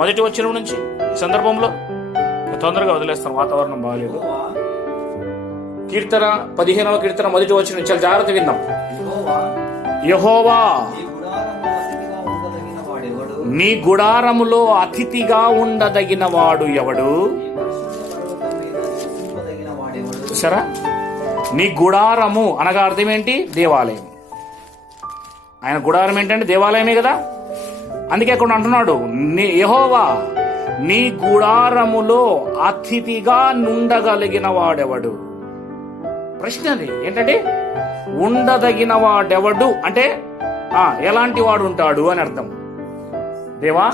మొదటి వచనం నుంచి. ఈ సందర్భంలో తొందరగా వదిలేస్తాను, వాతావరణం బాగాలేదు. కీర్తన 15వ కీర్తన మొదటి వచనం చాలా జాగ్రత్త విందాం. యెహోవా నీ గుడారములో అతిథిగా ఉండదగిన వాడు ఎవడు? చూసారా, నీ గుడారము అనగా అర్థం ఏంటి? దేవాలయం. ఆయన గుడారం ఏంటంటే దేవాలయమే కదా. అందుకే అక్కడ అంటున్నాడు, యెహోవా నీ గుడారములో అతిథిగా నుండగలిగిన వాడెవడు? ప్రశ్న అది ఏంటంటే, ఉండదగిన వాడెవడు అంటే ఎలాంటి వాడు ఉంటాడు అని అర్థం. దేవా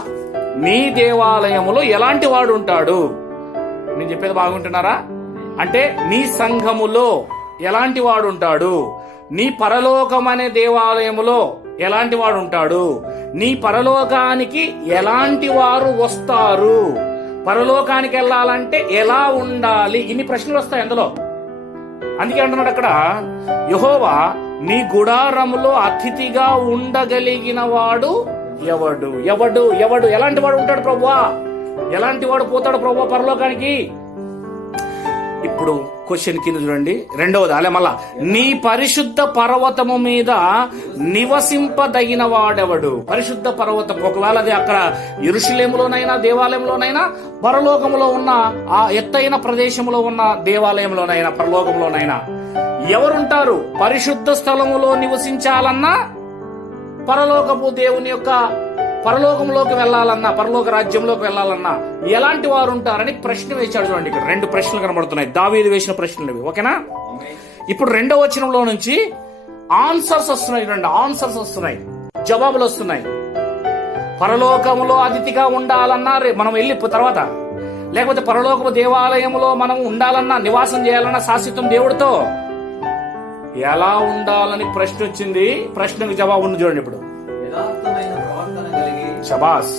నీ దేవాలయములో ఎలాంటి వాడు ఉంటాడు? నేను చెప్పేది బాగుంటున్నారా? అంటే నీ సంఘములో ఎలాంటి వాడు ఉంటాడు? నీ పరలోకం అనే దేవాలయములో ఎలాంటి వాడు ఉంటాడు? నీ పరలోకానికి ఎలాంటి వారు వస్తారు? పరలోకానికి వెళ్ళాలంటే ఎలా ఉండాలి? ఇన్ని ప్రశ్నలు వస్తాయి అందులో. అందుకే అంటున్నాడు అక్కడ, యెహోవా నీ గుడారములో అతిథిగా ఉండగలిగిన వాడు ఎవడు? ఎవడు ఎవడు ఎలాంటి వాడు ఉంటాడు ప్రభువా? ఎలాంటి వాడు పోతాడు ప్రభువా పరలోకానికి? ఇప్పుడు క్వశ్చన్ కింద చూడండి, రెండవది అలే మళ్ళా, నీ పరిశుద్ధ పర్వతము మీద నివసింపదగిన వాడెవడు? పరిశుద్ధ పర్వతం, ఒకవేళ అది అక్కడ యెరూషలేములోనైనా దేవాలయంలోనైనా, పరలోకములో ఉన్న ఆ ఎత్తైన ప్రదేశంలో ఉన్న దేవాలయంలోనైనా పరలోకంలోనైనా ఎవరుంటారు? పరిశుద్ధ స్థలములో నివసించాలన్నా, పరలోకపు దేవుని యొక్క పరలోకంలోకి వెళ్లాలన్నా, పరలోక రాజ్యంలోకి వెళ్లాలన్నా ఎలాంటి వారు ఉంటారని ప్రశ్న వేశాడు. చూడండి, ఇక్కడ రెండు ప్రశ్నలు కనబడుతున్నాయి, దావీదు వేసిన ప్రశ్నలు ఇవి. ఓకేనా? ఇప్పుడు 2వ వచనంలో నుంచి ఆన్సర్స్ వస్తున్నాయి. చూడండి, ఆన్సర్స్ వస్తున్నాయి, జవాబులు వస్తున్నాయి. పరలోకములో అతిథిగా ఉండాలన్నా మనం వెళ్ళి తర్వాత, లేకపోతే పరలోకపు దేవాలయంలో మనం ఉండాలన్నా, నివాసం చేయాలన్నా శాశ్వతం దేవుడితో ఎలా ఉండాలని ప్రశ్న వచ్చింది. ప్రశ్నకు జవాబు ఉంది చూడండి. ఇప్పుడు శబాస్,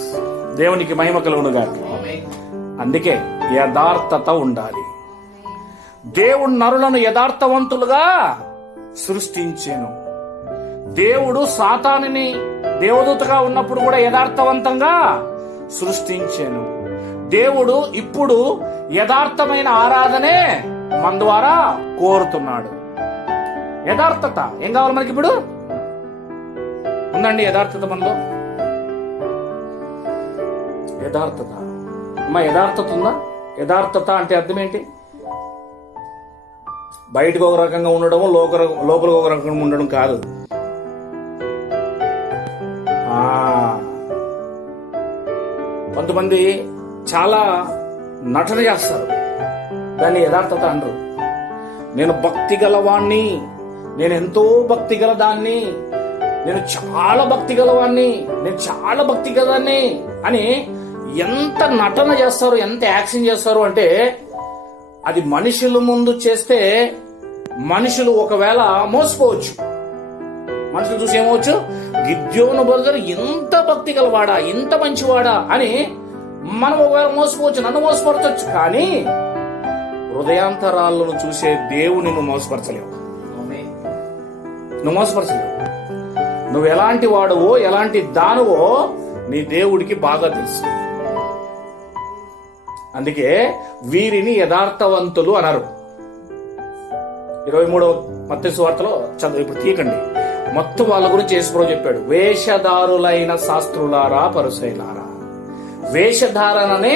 దేవునికి మహిమ కలుగునుగా. అందుకే యథార్థత ఉండాలి. దేవుడు నరులను యథార్థవంతులుగా సృష్టించెను. దేవుడు సాతానుని దేవదూతగా ఉన్నప్పుడు కూడా యథార్థవంతంగా సృష్టించెను. దేవుడు ఇప్పుడు యథార్థమైన ఆరాధనే మన ద్వారా కోరుతున్నాడు. యథార్థత ఏం కావాలి మనకి? ఇప్పుడు ఉందండి యథార్థత మనలో. యథార్థత అమ్మా, యథార్థత ఉందా? యథార్థత అంటే అర్థం ఏంటి? బయటకు ఒక రకంగా ఉండడం, లోపల ఒక రకంగా ఉండడం కాదు. కొంతమంది చాలా నటన చేస్తారు, దాన్ని యథార్థత అనరు. నేను భక్తి గలవాణ్ణి, నేను ఎంతో భక్తి గలదాన్ని, నేను చాలా భక్తి గలవాణ్ణి, నేను చాలా భక్తి గలదాన్ని అని ఎంత నటన చేస్తారు, ఎంత యాక్షన్ చేస్తారు అంటే, అది మనుషుల ముందు చేస్తే మనుషులు ఒకవేళ మోసపోవచ్చు. మనుషులు చూసి ఏమవచ్చు, గిద్యోను బదులు ఇంత భక్తి గలవాడా, ఇంత మంచివాడా అని మనం ఒకవేళ మోసపోవచ్చు, నన్ను మోసపరచవచ్చు. కానీ హృదయాంతరాలను చూసే దేవుని నువ్వు మోసపరచలేవు. నువ్వు మోసపరచలేవు. నువ్వు ఎలాంటి వాడువో, ఎలాంటి దానువో నీ దేవుడికి బాగా తెలుసు. అందుకే వీరిని యథార్థవంతులు అనరు. 23వ మత్తయి సువార్తలో చదువు, ఇప్పుడు తీయకండి, మొత్తం వాళ్ళ గురించి యేసుప్రభువు చెప్పాడు. వేషధారులైన శాస్త్రులారా, పరిసయ్యులారా. వేషధారణనే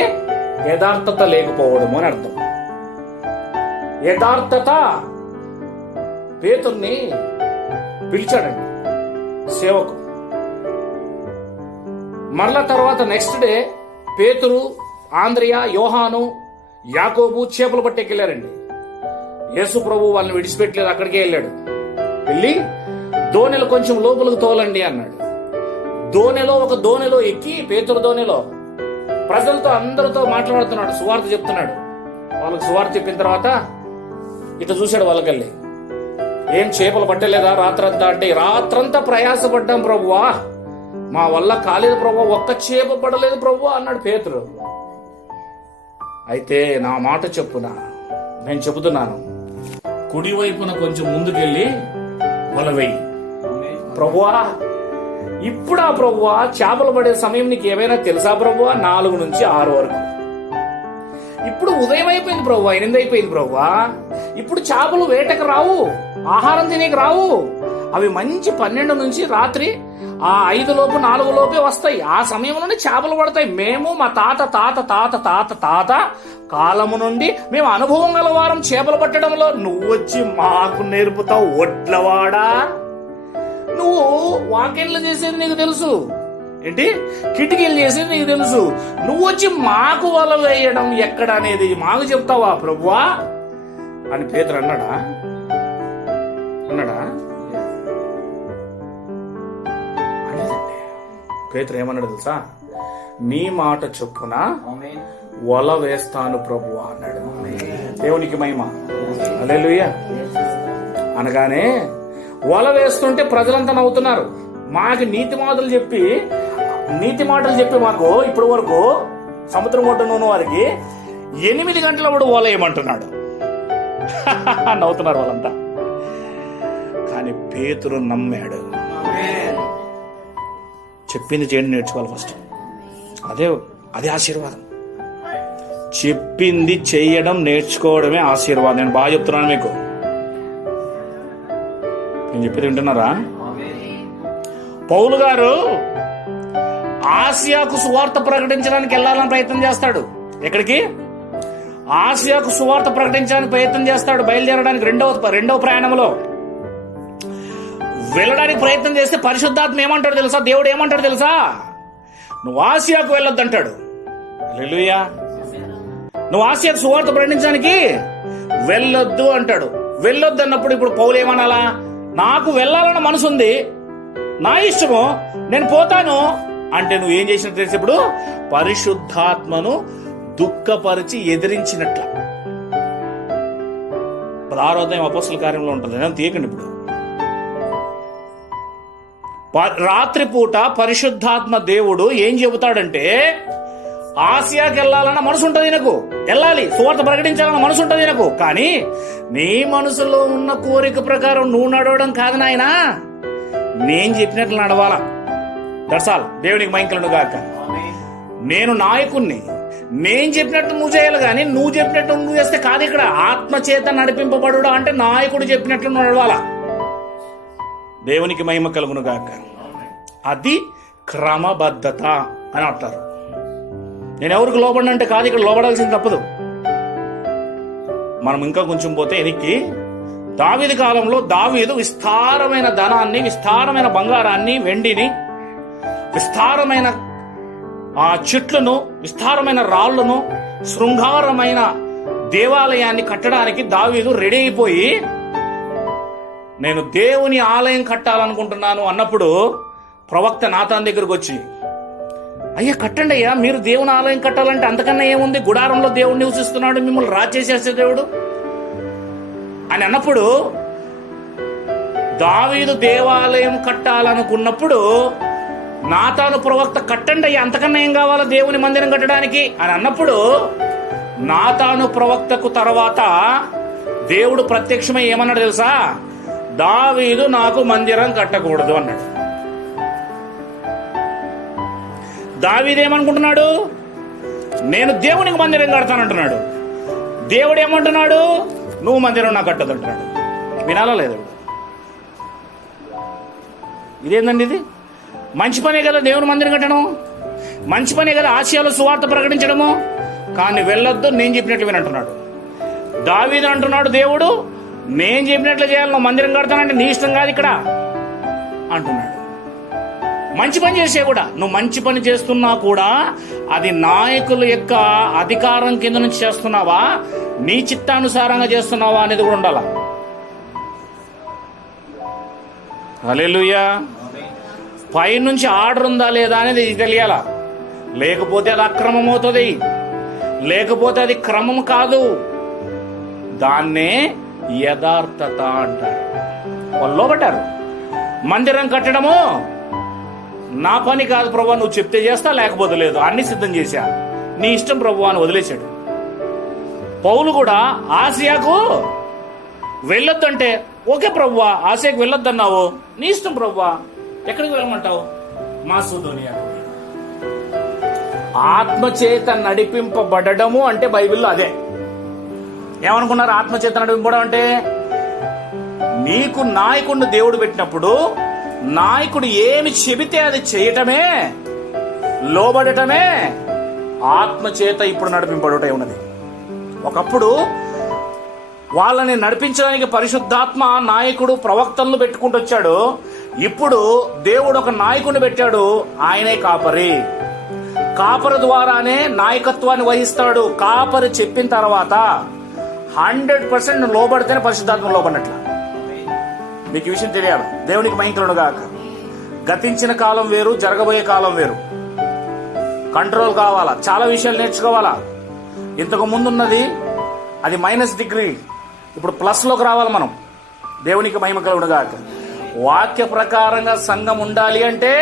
యథార్థత లేకపోవడము అని అర్థం. యథార్థత పేతుర్ని పిలిచాడండి సేవకు. మరలా తర్వాత నెక్స్ట్ డే పేతురు, ఆంద్రియా, యోహాను, యాకోబు చేపలు పట్టేకెళ్లారండి. యేసు ప్రభు వాళ్ళని విడిచిపెట్టలేదు, అక్కడికే వెళ్ళాడు. వెళ్ళి దోణెలు కొంచెం లోపలికి తోలండి అన్నాడు. ఒక దోణెలో ఎక్కి, పేతురు దోణెలో ప్రజలతో అందరితో మాట్లాడుతున్నాడు, సువార్త చెప్తున్నాడు. వాళ్ళకి సువార్త చెప్పిన తర్వాత ఇట్లా చూశాడు వాళ్ళకెళ్ళి, ఏం చేపలు పట్టలేదా రాత్రంతా అంటే, రాత్రంతా ప్రయాసపడ్డాం ప్రభువా, మా వల్ల కాలేదు ప్రభువా, ఒక్క చేప పడలేదు ప్రభువా అన్నాడు పేతురు. అయితే నా మాట చెప్పునా, నేను చెబుతున్నాను, కుడివైపున కొంచెం ముందుకెళ్ళి వల వెయ్యి. ప్రభువా ఇప్పుడు ప్రభువా చేపలు పడే సమయం నీకు ఏమైనా తెలుసా ప్రభువా? 4 నుంచి 6 వరకు. ఇప్పుడు ఉదయం అయిపోయింది ప్రభువా, 8 అయిపోయింది ప్రభువా. ఇప్పుడు చేపలు వేటకు రావు, ఆహారం తినేకి రావు. అవి మంచి 12 నుంచి రాత్రి 5 లోపు 4 లోపే వస్తాయి. ఆ సమయంలోనే చేపలు పడతాయి. మేము మా తాత తాత తాత తాత తాత కాలము నుండి మేము అనుభవం గల వారం చేపలు పట్టడంలో. నువ్వు వచ్చి మాకు నేర్పుతావు ఒడ్లవాడా? నువ్వు వాకిన్లు చేసేది నీకు తెలుసు ఏంటి, కిటికీలు చేసేది నీకు తెలుసు. నువ్వు వచ్చి మాకు వల వేయడం ఎక్కడ అనేది మాకు చెప్తావా ప్రభువా అని పేతురు అన్నాడా? అనేదండి. పేతురు ఏమన్నాడు తెలుసా? నీ మాట చొప్పున వల వేస్తాను ప్రభువా అన్నాడు. దేవునికి మహిమ. హల్లెలూయా. అనగానే వల వేస్తుంటే ప్రజలంతా నవ్వుతున్నారు. మాకు నీతి మాటలు చెప్పి మాకు ఇప్పటి వరకు సముద్రం ఒడ్డున ఉన్న వారికి 8 గంటలప్పుడు వల వేయమంటున్నాడు. నవ్వుతున్నారు వాళ్ళంతా. కానీ పేతురు నమ్మాడు. చెప్పింది చేయండి నేర్చుకోవాలి ఫస్ట్. అదే ఆశీర్వాదం. చెప్పింది చేయడం నేర్చుకోవడమే ఆశీర్వాదం. నేను బాగా చెప్తున్నాను మీకు. నేను చెప్పేది వింటున్నారా? పౌలు గారు ఆసియాకు సువార్త ప్రకటించడానికి వెళ్ళాలని ప్రయత్నం చేస్తాడు. ఎక్కడికి? ఆసియాకు సువార్త ప్రకటించడానికి ప్రయత్నం చేస్తాడు. బయలుదేరడానికి రెండవ ప్రయాణంలో వెళ్ళడానికి ప్రయత్నం చేస్తే పరిశుద్ధాత్మ ఏమంటాడు తెలుసా? దేవుడు ఏమంటాడు తెలుసా? నువ్వు ఆసియాకు వెళ్ళొద్దంటాడు. హల్లెలూయా. నువ్వు ఆసియాకు సువార్త ప్రకటించడానికి వెళ్ళొద్దు అంటాడు. వెళ్ళొద్దు అన్నప్పుడు ఇప్పుడు పౌలు ఏమనాలా? నాకు వెళ్ళాలన్న మనసు ఉంది, నా ఇష్టము, నేను పోతాను అంటే నువ్వు ఏం చేసినట్టు తెలిసి ఇప్పుడు పరిశుద్ధాత్మను దుఃఖపరిచి ఎదిరించినట్ల. 16వ అధ్యాయం అపోస్తల కార్యంలో ఉంటుంది. నేను తీయకండి. ఇప్పుడు రాత్రిపూట పరిశుద్ధాత్మ దేవుడు ఏం చెబుతాడంటే, ఆసియాకి వెళ్ళాలన్న మనసు ఉంటుంది నాకు, వెళ్ళాలి సువార్త ప్రకటించాలన్న మనసు ఉంటుంది నాకు. కానీ నీ మనసులో ఉన్న కోరిక ప్రకారం నువ్వు నడవడం కాదు నాయనా, నేను చెప్పినట్లు నడవాలా. దర్శాలు దేవునికి మైంకలను గాక. నేను నాయకుణ్ణి, నేను చెప్పినట్టు నువ్వు చేయాలి. కానీ నువ్వు చెప్పినట్టు నువ్వు చేస్తే కాదు. ఇక్కడ ఆత్మచేత నడిపింపబడు అంటే నాయకుడు చెప్పినట్లు నడవాలా. దేవునికి మహిమ కలుగును గాక. అది క్రమబద్ధత అని అంటారు. నేను ఎవరికి లోబడినంటే కాదు, ఇక్కడ లోబడాల్సింది తప్పదు. మనం ఇంకా కొంచెం పోతే ఎనికి దావీదు కాలంలో దావీదు విస్తారమైన ధనాన్ని, విస్తారమైన బంగారాన్ని, వెండిని, విస్తారమైన చెట్లను, విస్తారమైన రాళ్లను, శృంగారమైన దేవాలయాన్ని కట్టడానికి దావీదు రెడీ అయిపోయి నేను దేవుని ఆలయం కట్టాలనుకుంటున్నాను అన్నప్పుడు ప్రవక్త నాతాన్ దగ్గరకు వచ్చి, అయ్యా కట్టండి అయ్యా, మీరు దేవుని ఆలయం కట్టాలంటే అంతకన్నా ఏముంది, గుడారంలో దేవుడు నివసిస్తున్నాడు, మిమ్మల్ని రాజేసేసే దేవుడు అని అన్నప్పుడు దావీదు దేవాలయం కట్టాలనుకున్నప్పుడు నాతాను ప్రవక్త కట్టండి అయ్యా, అంతకన్నా ఏం కావాలా దేవుని మందిరం కట్టడానికి అని అన్నప్పుడు నాతాను ప్రవక్తకు తర్వాత దేవుడు ప్రత్యక్షమై ఏమన్నాడు తెలుసా? దావీదు నాకు మందిరం కట్టకూడదు అన్నాడు. దావీదు ఏమనుకుంటున్నాడు? నేను దేవునికి మందిరం కడతానంటున్నాడు. దేవుడు ఏమంటున్నాడు? నువ్వు మందిరం నాకు కట్టదు అంటున్నాడు. వినాలా లేదు? ఇదేందండి ఇది? మంచి పనే కదా దేవుని మందిరం కట్టడం, మంచి పనే కదా ఆసియాలో సువార్త ప్రకటించడము. కానీ వెళ్ళొద్దు, నేను చెప్పినట్లు వినంటున్నాడు. దావీదు అంటున్నాడు, దేవుడు నేను చెప్పినట్లు చేయాలి, నువ్వు మందిరం కడతానంటే నీ ఇష్టం కాదు ఇక్కడ అంటున్నాడు. మంచి పని చేసే కూడా, నువ్వు మంచి పని చేస్తున్నా కూడా అది నాయకుల యొక్క అధికారం కింద నుంచి చేస్తున్నావా, నీ చిత్తానుసారంగా చేస్తున్నావా అనేది కూడా ఉండాలా. హల్లెలూయా. పైనుంచి ఆర్డర్ ఉందా లేదా అనేది తెలియాలా. లేకపోతే అది అక్రమం అవుతుంది, లేకపోతే అది క్రమం కాదు. దాన్నే యథార్థత అంటారు. వాళ్ళు లోబడ్డారు. మందిరం కట్టడము నా పని కాదు ప్రభువా, నువ్వు చెప్తే చేస్తా, లేకపోతే లేదు, అన్ని సిద్ధం చేశా, నీ ఇష్టం ప్రభువా అని వదిలేశాడు. పౌలు కూడా ఆసియాకు వెళ్ళొద్దంటే ఓకే ప్రభువా, ఆసియాకు వెళ్ళొద్దన్నావు, నీ ఇష్టం ప్రభువా, ఎక్కడికి వెళ్ళమంటావు, మాసుధోనియా. ఆత్మచేత నడిపింపబడము అంటే బైబిల్లో అదే. ఏమనుకున్నారు? ఆత్మచేత నడిపింపడం అంటే నీకు నాయకుడిని దేవుడు పెట్టినప్పుడు నాయకుడు ఏమి చెబితే అది చేయటమే, లోబడటమే ఆత్మచేత ఇప్పుడు నడిపింపబడుట ఉన్నది. ఒకప్పుడు వాళ్ళని నడిపించడానికి పరిశుద్ధాత్మ నాయకుడు ప్రవక్తలను పెట్టుకుంటూ వచ్చాడు. ఇప్పుడు దేవుడు ఒక నాయకుడిని పెట్టాడు, ఆయనే కాపరి. కాపరి ద్వారానే నాయకత్వాన్ని వహిస్తాడు. కాపరి చెప్పిన తర్వాత 100% లోబడితేనే పరిశుద్ధాత్మ లోబడినట్ల. మీకు ఈ విషయం తెలియాలి. దేవునికి మహిమకలుడు గాక. గతించిన కాలం వేరు, జరగబోయే కాలం వేరు. కంట్రోల్ కావాలా, చాలా విషయాలు నేర్చుకోవాలా. ఇంతకు ముందున్నది అది -డిగ్రీ, ఇప్పుడు ప్లస్లోకి రావాలి మనం. దేవునికి మహిమకలుడు గాక. వాక్య ప్రకారంగా సంఘం ఉండాలి అంటే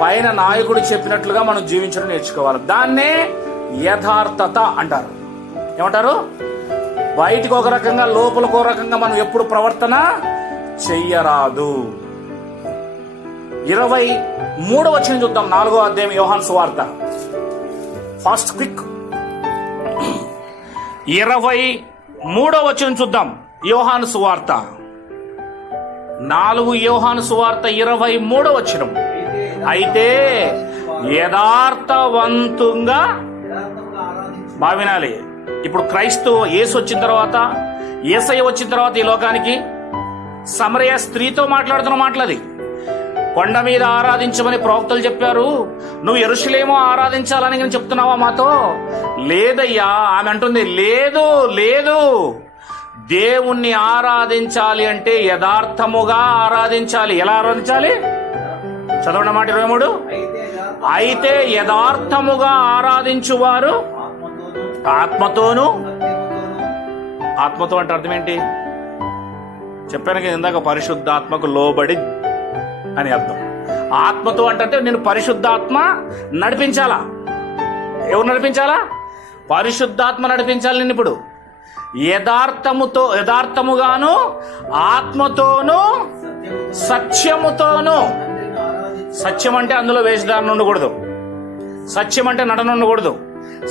పైన నాయకుడు చెప్పినట్లుగా మనం జీవించడం నేర్చుకోవాలి. దాన్నే యథార్థత అంటారు. ఏమంటారు? బయటికి ఒక రకంగా లోపలికి ఒక రకంగా మనం ఎప్పుడు ప్రవర్తన చెయ్యరాదు. 23వ వచనం చూద్దాం. 4వ అధ్యాయం యోహాను సువార్త. Fast quick. 23వ వచనం చూద్దాం. యోహాను సువార్త 4 యోహాను సువార్త 23వ వచనం. అయితే యథార్థవంతంగా భావినాలి. ఇప్పుడు క్రైస్తవ యేసు వచ్చిన తర్వాత, యేసయ్య వచ్చిన తర్వాత ఈ లోకానికి సమరయ స్త్రీతో మాట్లాడుతున్న మాటలది. కొండ మీద ఆరాధించమని ప్రవక్తలు చెప్పారు, నువ్వు యెరూషలేము ఆరాధించాలని నేను చెప్తున్నావా మాతో? లేదయ్యా. ఆమె అంటుంది, లేదు లేదు, దేవుణ్ణి ఆరాధించాలి అంటే యథార్థముగా ఆరాధించాలి. ఎలా ఆరాధించాలి? చదవండి మాట 23. అయితే యథార్థముగా ఆరాధించువారు ఆత్మతోను. ఆత్మతో అంటే అర్థం ఏంటి చెప్పాను కదా ఇందాక, పరిశుద్ధాత్మకు లోబడి అని అర్థం. ఆత్మతో అంటే నేను పరిశుద్ధాత్మ నడిపించాలా. ఎవరు నడిపించాలా? పరిశుద్ధాత్మ నడిపించాలి నేను. ఇప్పుడు యథార్థముగాను ఆత్మతోను సత్యముతోను. సత్యం అంటే అందులో వేషధారణ ఉండకూడదు. సత్యం అంటే నటన ఉండకూడదు.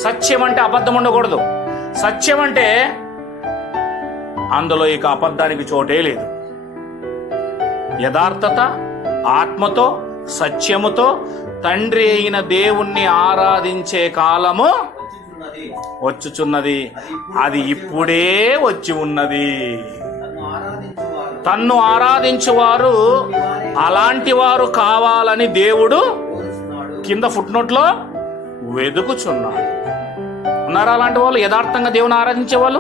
సత్యం అంటే అబద్ధం ఉండకూడదు. సత్యం అంటే అందులో ఇక అబద్ధానికి చోటే లేదు. యథార్థత, ఆత్మతో, సత్యముతో తండ్రి అయిన దేవుణ్ణి ఆరాధించే కాలము వచ్చుచున్నది. అది ఇప్పుడే వచ్చి ఉన్నది. తన్ను ఆరాధించువారు అలాంటి వారు కావాలని దేవుడు కింద ఫుట్నోట్లో వెదుకుచున్నాడు. ఉన్నారా అలాంటి వాళ్ళు? యథార్థంగా దేవుని ఆరాధించే వాళ్ళు,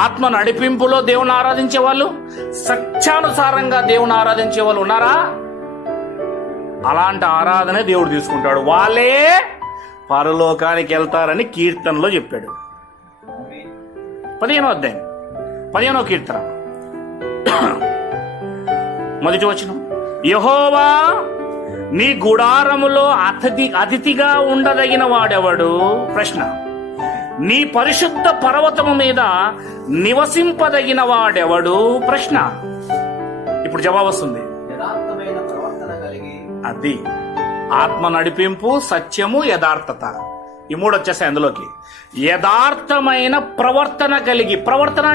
ఆత్మ నడిపింపులో దేవుని ఆరాధించే వాళ్ళు, సత్యానుసారంగా దేవుని ఆరాధించే వాళ్ళు ఉన్నారా? అలాంటి ఆరాధనే దేవుడు తీసుకుంటాడు. వాళ్ళే పరలోకానికి వెళ్తారని కీర్తనలో చెప్పాడు. 15వ అధ్యాయం 15వ కీర్తన 1వ వచనం. యెహోవా నీ గుడారములో అతిథిగా ఉండదగిన వాడెవడు? ప్రశ్న. నీ పరిశుద్ధ పర్వతము మీద నివసింపదగిన వాడెవడు? ప్రశ్న. ఇప్పుడు జవాబు వస్తుంది. అది ఆత్మ నడిపింపు, సత్యము, యథార్థత. ఈ 3 వచ్చేసాయి అందులోకి. యథార్థమైన ప్రవర్తన కలిగి. ప్రవర్తన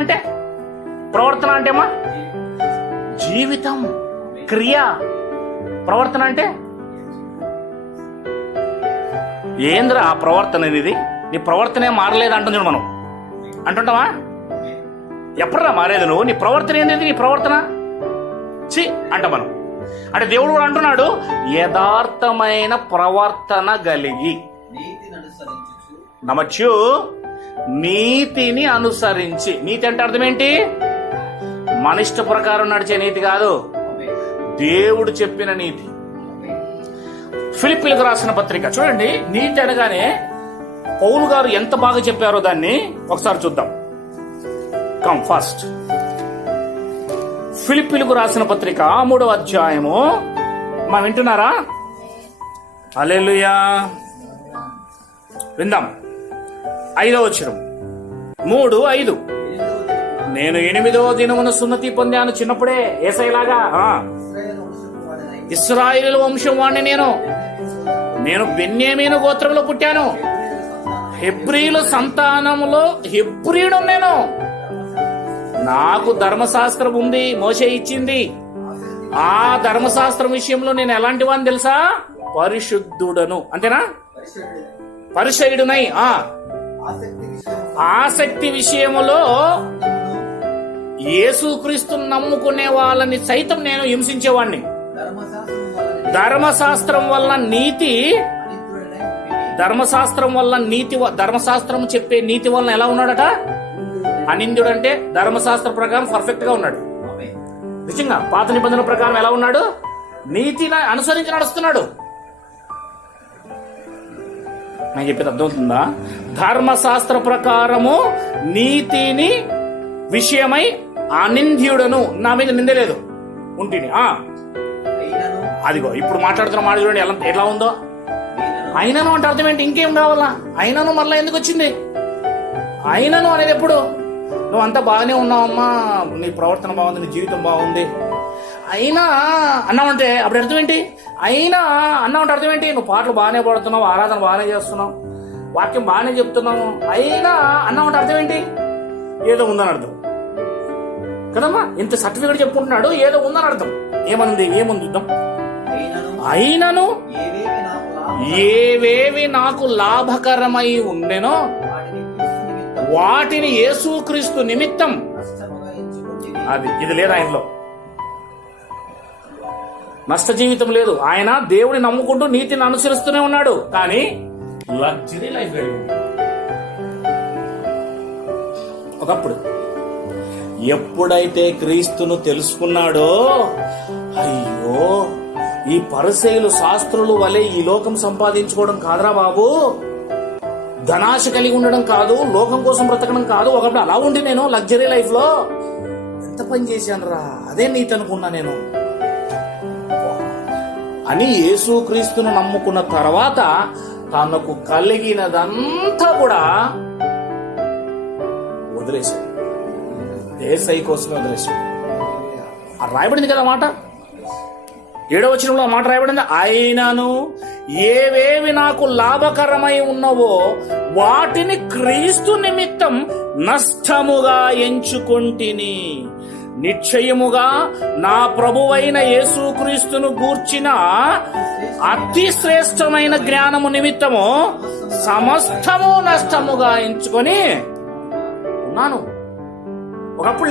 అంటేమా జీవితం, క్రియ. ప్రవర్తన అంటే ఏంద్రా ఆ ప్రవర్తన అనేది? నీ ప్రవర్తనే మారలేదు అంటుంది మనం. అంటుంటావా? ఎప్పుడరా మారేది నువ్వు? నీ ప్రవర్తన ఏంది? నీ ప్రవర్తన అంట మనం. అంటే దేవుడు కూడా అంటున్నాడు, యథార్థమైన ప్రవర్తన కలిగి. నమచ్చు నీతిని అనుసరించి. నీతి అంటే అర్థం ఏంటి? మన ఇష్ట ప్రకారం నడిచే నీతి కాదు, దేవుడు చెప్పిన నీతి. ఫిలిప్పీలకు రాసిన పత్రిక చూడండి. నీతి అనగానే పౌలు గారు ఎంత బాగా చెప్పారో దాన్ని ఒకసారి చూద్దాం. Come first. ఫిలిప్పీలకు రాసిన పత్రిక 3వ అధ్యాయము. మా వింటున్నారా? హల్లెలూయా. విందాం. 5వ వచనం. 3:5. నేను 8వ దినమున సున్నతి పొందాను. చిన్నప్పుడే యేసయ్యలాగా ఇశ్రాయేలు వంశం వాడిని నేను బెన్యామీను గోత్రంలో పుట్టాను. హెబ్రీల సంతానములో హెబ్రీయుడు నేను. నాకు ధర్మశాస్త్రం ఉంది, మోషే ఇచ్చింది. ఆ ధర్మశాస్త్రం విషయంలో నేను ఎలాంటి వాడిని తెలుసా? పరిశుద్ధుడను. అంతేనా? పరిశయుడునై. ఆసక్తి విషయములో యేసుక్రీస్తును నమ్ముకునే వాళ్ళని సైతం నేను హింసించేవాడిని. ధర్మశాస్త్రం వల్ల నీతి, ధర్మశాస్త్రం చెప్పే నీతి వలన ఎలా ఉన్నాడట? అనింద్యుడు. అంటే ధర్మశాస్త్ర ప్రకారం పర్ఫెక్ట్ గా ఉన్నాడు. నిజంగా పాత నిబంధన ప్రకారం ఎలా ఉన్నాడు? నీతిని అనుసరించి నడుస్తున్నాడు. నేను చెప్పేది అర్థమవుతుందా? ధర్మశాస్త్ర ప్రకారము నీతిని విషయమై అనింద్యుడను, నా మీద నిందలేదు ఉంటిని. అదిగో ఇప్పుడు మాట్లాడుతున్న మాట చూడండి ఎలా ఉందో. అయినను అంటే అర్థం ఏంటి? ఇంకేం కావాలా? అయినను మళ్ళీ ఎందుకు వచ్చింది? అయినను అనేది ఎప్పుడు? నువ్వు అంతా బాగానే ఉన్నావమ్మా, నీ ప్రవర్తన బాగుంది, నీ జీవితం బాగుంది, అయినా అన్నావంటే అప్పుడు అర్థం ఏంటి? అయినా అన్నావంటే అర్థం ఏంటి? నువ్వు పాటలు బాగానే పాడుతున్నావు, ఆరాధన బాగానే చేస్తున్నావు, వాక్యం బాగానే చెప్తున్నావు, అయినా అన్నావంటే అర్థం ఏంటి? ఏదో ఉందని అర్థం కదమ్మా. ఇంత సర్టిఫికేట్ చెప్పుకుంటున్నాడు, ఏదో ఉందని అర్థం. ఏముంది చూద్దాం. అయినను ఏవేవి నాకు లాభకరమై ఉండెనో వాటిని యేసుక్రీస్తు నిమిత్తం. ఇది లేదు ఆయనలో. నష్ట జీవితం లేదు. ఆయన దేవుని నమ్ముకుంటూ నీతిని అనుసరిస్తూనే ఉన్నాడు, కానీ లగ్జరీ లైఫ్ గడిపాడు. ఒకప్పుడు ఎప్పుడైతే క్రీస్తును తెలుసుకున్నాడో, అయ్యో ఈ పరిసయ్యులు శాస్త్రులు వలె ఈ లోకం సంపాదించుకోవడం కాదురా బాబు, ధనాశ కలిగి ఉండడం కాదు, లోకం కోసం బ్రతకడం కాదు. ఒకప్పుడు అలా ఉండి నేను లగ్జరీ లైఫ్ లో ఎంత పని చేశాను రా, అదే నీతి అనుకున్నా నేను అని యేసుక్రీస్తును నమ్ముకున్న తర్వాత తనకు కలిగినదంతా కూడా వదిలేశాడు. యేసయ్య కోసమే వదిలేశాడు. రాయబడింది కదా మాట, 7వ వచనంలో ఆ మాట రాయబడింది. అయినను ఏవేవి నాకు లాభకరమై ఉన్నవో వాటిని క్రీస్తు నిమిత్తం నష్టముగా ఎంచుకొంటిని. నిశ్చయముగా నా ప్రభువైన యేసుక్రీస్తును గూర్చిన అతి శ్రేష్టమైన జ్ఞానము నిమిత్తము సమస్తము నష్టముగా ఎంచుకొని ఉన్నాను. ఒకప్పుడు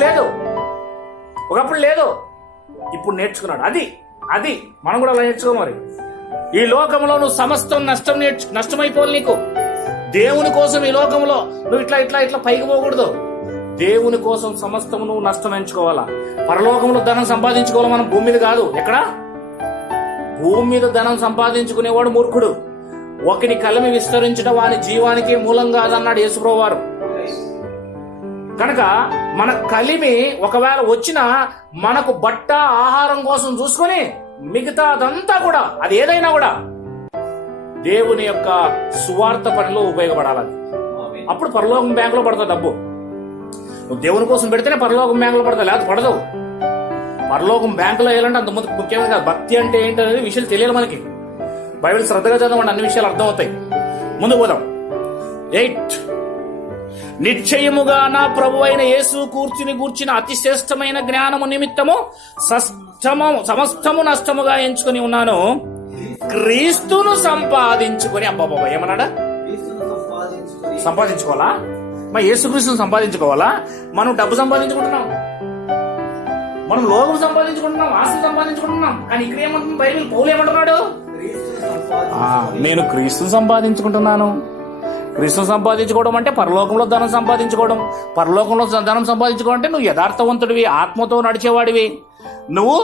లేదు, ఇప్పుడు నేర్చుకున్నాడు. అది మనం కూడా అలా నేర్చుకో. మరి ఈ లోకంలో నువ్వు సమస్తం నష్టమైపోవాలి. నీకు దేవుని కోసం ఈ లోకంలో నువ్వు ఇట్లా పైకి పోకూడదు. దేవుని కోసం సమస్తము నువ్వు నష్టం ఎంచుకోవాలా. పరలోకంలో ధనం సంపాదించుకోవాలి మనం, భూమి మీద కాదు. ఎక్కడ? భూమి మీద ధనం సంపాదించుకునేవాడు మూర్ఖుడు. ఒకని కలిమి విస్తరించడం వాని జీవానికి మూలం కాదన్నాడు యేసుప్రభువు వారు. కనుక మన కలిమి ఒకవేళ వచ్చినా మనకు బట్ట ఆహారం కోసం చూసుకొని మిగతా అదంతా కూడా, అది ఏదైనా కూడా దేవుని యొక్క సువార్త పనిలో ఉపయోగపడాలి. అప్పుడు పరలోకం బ్యాంకులో పడతా డబ్బు. నువ్వు దేవుని కోసం పెడితేనే పరలోకం బ్యాంకులో పడతా, లేకపోతే పడదు. పరలోకం బ్యాంకులో వేయాలంటే అంత ముఖ్యమైన కాదు. భక్తి అంటే ఏంటనేది విషయాలు తెలియాలి మనకి. బైబిల్ శ్రద్ధగా చదవండి, అన్ని విషయాలు అర్థం అవుతాయి. ముందుకు పోదాం. 8 నిశ్చయముగా నా ప్రభువైన యేసు గూర్చిన అతి శ్రేష్టమైన జ్ఞానము నిమిత్తము సమస్తము నష్టముగా ఎంచుకొని ఉన్నాను. క్రీస్తును సంపాదించుకొని. అబ్బాబా ఏమన్నాడా? సంపాదించుకోవాలా? మరి యేసుక్రీస్తును సంపాదించుకోవాలా? మనం డబ్బు సంపాదించుకుంటున్నాం, మనం లోకం సంపాదించుకుంటున్నాం, ఆస్తి సంపాదించుకుంటున్నాం. కానీ ఇక్కడ ఏమంటున్నాం? బైబిల్ పౌలు ఏమంటున్నాడు? నేను క్రీస్తును సంపాదించుకుంటున్నాను. క్రీస్తును సంపాదించుకోవడం అంటే పరలోకంలో ధనం సంపాదించుకోవడం. పరలోకంలో ధనం సంపాదించుకోవడం అంటే నువ్వు యథార్థవంతుడివి, ఆత్మతో నడిచేవాడివి, నువ్వు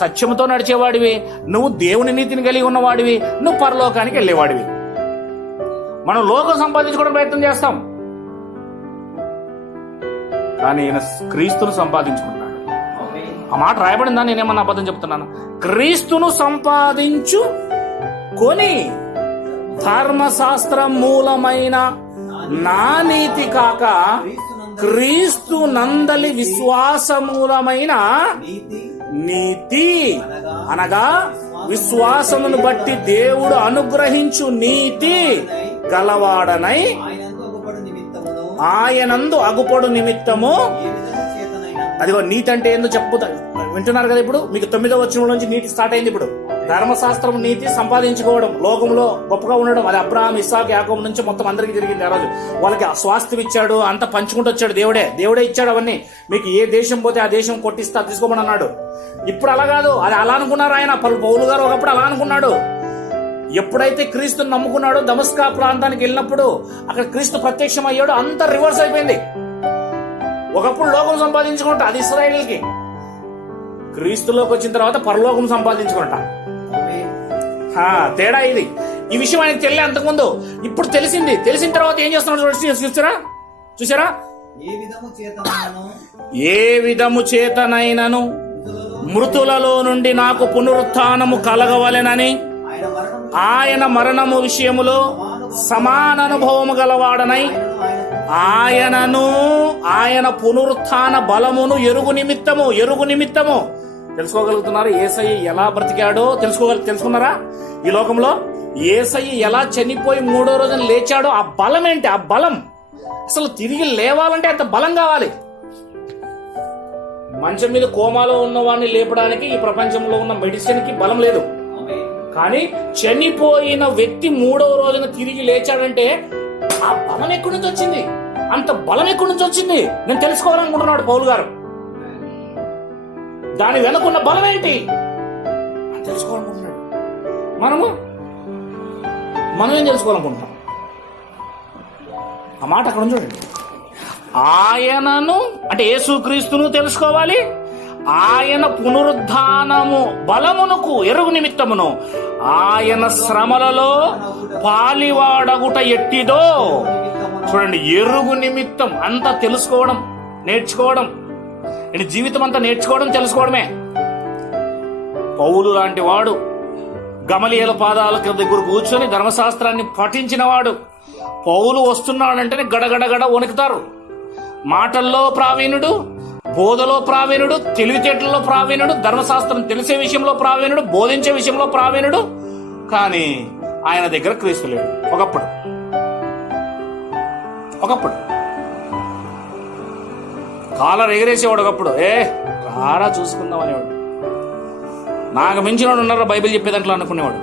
సత్యముతో నడిచేవాడివి, నువ్వు దేవుని నీతిని కలిగి ఉన్నవాడివి, నువ్వు పరలోకానికి వెళ్ళేవాడివి. మనం లోకం సంపాదించుకోవడం ప్రయత్నం చేస్తాం, కానీ ఈయన క్రీస్తును సంపాదించుకుంటాడు. ఆ మాట రాయబడిందా? నేనేమన్నా అబద్ధం చెప్తున్నాను? క్రీస్తును సంపాదించుకొని ధర్మశాస్త్రం మూలమైన నా నీతి కాక క్రీస్తు నందలి విశ్వాస మూలమైన నీతి అనగా విశ్వాసమును బట్టి దేవుడు అనుగ్రహించు నీతి గలవాడనై ఆయనందు అగుపడు నిమిత్తము. అదిగో నీతి అంటే ఏందో చెప్పుతా వింటున్నారు కదా. ఇప్పుడు మీకు 9వ వచనం నుంచి నీతి స్టార్ట్ అయింది. ఇప్పుడు ధర్మశాస్త్రం నీతి సంపాదించుకోవడం, లోకంలో గొప్పగా ఉండడం, అది అబ్రహాం ఇస్సాకు యాకోబు నుంచి మొత్తం అందరికీ జరిగింది. ఆ రోజు వాళ్ళకి స్వాస్థ్యం ఇచ్చాడు, అంత పంచుకుంటూ వచ్చాడు. దేవుడే ఇచ్చాడు అవన్నీ. మీకు ఏ దేశం పోతే ఆ దేశం కొట్టిస్తా తీసుకోమని అన్నాడు. ఇప్పుడు అలా కాదు, అది అలా అనుకున్నారు ఆయన. పౌలు గారు ఒకప్పుడు అలా అనుకున్నాడు. ఎప్పుడైతే క్రీస్తుని నమ్ముకున్నాడో దమస్కా ప్రాంతానికి వెళ్ళినప్పుడు అక్కడ క్రీస్తు ప్రత్యక్షం అయ్యాడు. అంత రివర్స్ అయిపోయింది. ఒకప్పుడు లోకం సంపాదించుకుంటా, అది ఇశ్రాయేలుకి. క్రీస్తులోకి వచ్చిన తర్వాత పరలోకం సంపాదించుకుంటా. తేడా ఇది. ఈ విషయం ఆయనకు తెలియలే అంతకుముందు. ఇప్పుడు తెలిసింది. తెలిసిన తర్వాత ఏం చేస్తున్నాడు చూసారా? ఏ విధము చేతనైనను మృతులలో నుండి నాకు పునరుత్థానము కలగవలెనని ఆయన మరణము విషయములో సమాన అనుభవము గలవాడనై ఆయన పునరుత్థాన బలమును ఎరుగు నిమిత్తము తెలుసుకోగలుగుతున్నారు. యేసయ్య ఎలా బ్రతికాడో తెలుసుకున్నారా? ఈ లోకంలో యేసయ్య ఎలా చనిపోయి 3వ రోజున లేచాడో ఆ బలం ఏంటి? ఆ బలం అసలు తిరిగి లేవాలంటే అంత బలం కావాలి. మంచం మీద కోమాలో ఉన్న వాడిని లేపడానికి ఈ ప్రపంచంలో ఉన్న మెడిసిన్ కి బలం లేదు. కానీ చనిపోయిన వ్యక్తి 3వ రోజున తిరిగి లేచాడంటే ఆ బలం ఎక్కడి నుంచి వచ్చింది? అంత బలం ఎక్కడి నుంచి వచ్చింది? నేను తెలుసుకోవాలనుకుంటున్నాడు పౌలు గారు. దాని వెనుకున్న బలం ఏంటి తెలుసుకోవాలనుకుంటున్నాడు. మనం ఏం తెలుసుకోవాలనుకుంటున్నాం? ఆ మాట అక్కడ చూడండి. ఆయనను అంటే యేసుక్రీస్తును తెలుసుకోవాలి. ఆయన పునరుద్ధానము బలమునకు ఎరుగు నిమిత్తమును ఆయన శ్రమలలో పాలివాడగుట ఎట్టిదో. చూడండి, ఎరుగు నిమిత్తం అంతా తెలుసుకోవడం, నేర్చుకోవడం. జీవితం అంతా నేర్చుకోవడం, తెలుసుకోవడమే. పౌలు లాంటి వాడు గమలీయేలు పాదాల దగ్గర కూర్చొని ధర్మశాస్త్రాన్ని పఠించిన వాడు. పౌలు వస్తున్నాడంటేనే గడగడగడ వణుకుతారు. మాటల్లో ప్రావీణుడు, బోధలో ప్రావీణుడు, తెలివితేటల్లో ప్రావీణుడు, ధర్మశాస్త్రం తెలిసే విషయంలో ప్రావీణుడు, బోధించే విషయంలో ప్రావీణుడు. కానీ ఆయన దగ్గర క్రీస్తు లేడు. ఒకప్పుడు కాలర్ ఎగిరేసేవాడు. ఒకప్పుడు రారా చూసుకుందాం అనేవాడు. నాకు మించిన వాడు ఉన్నారా బైబిల్ చెప్పేదాంట్లో అనుకునేవాడు.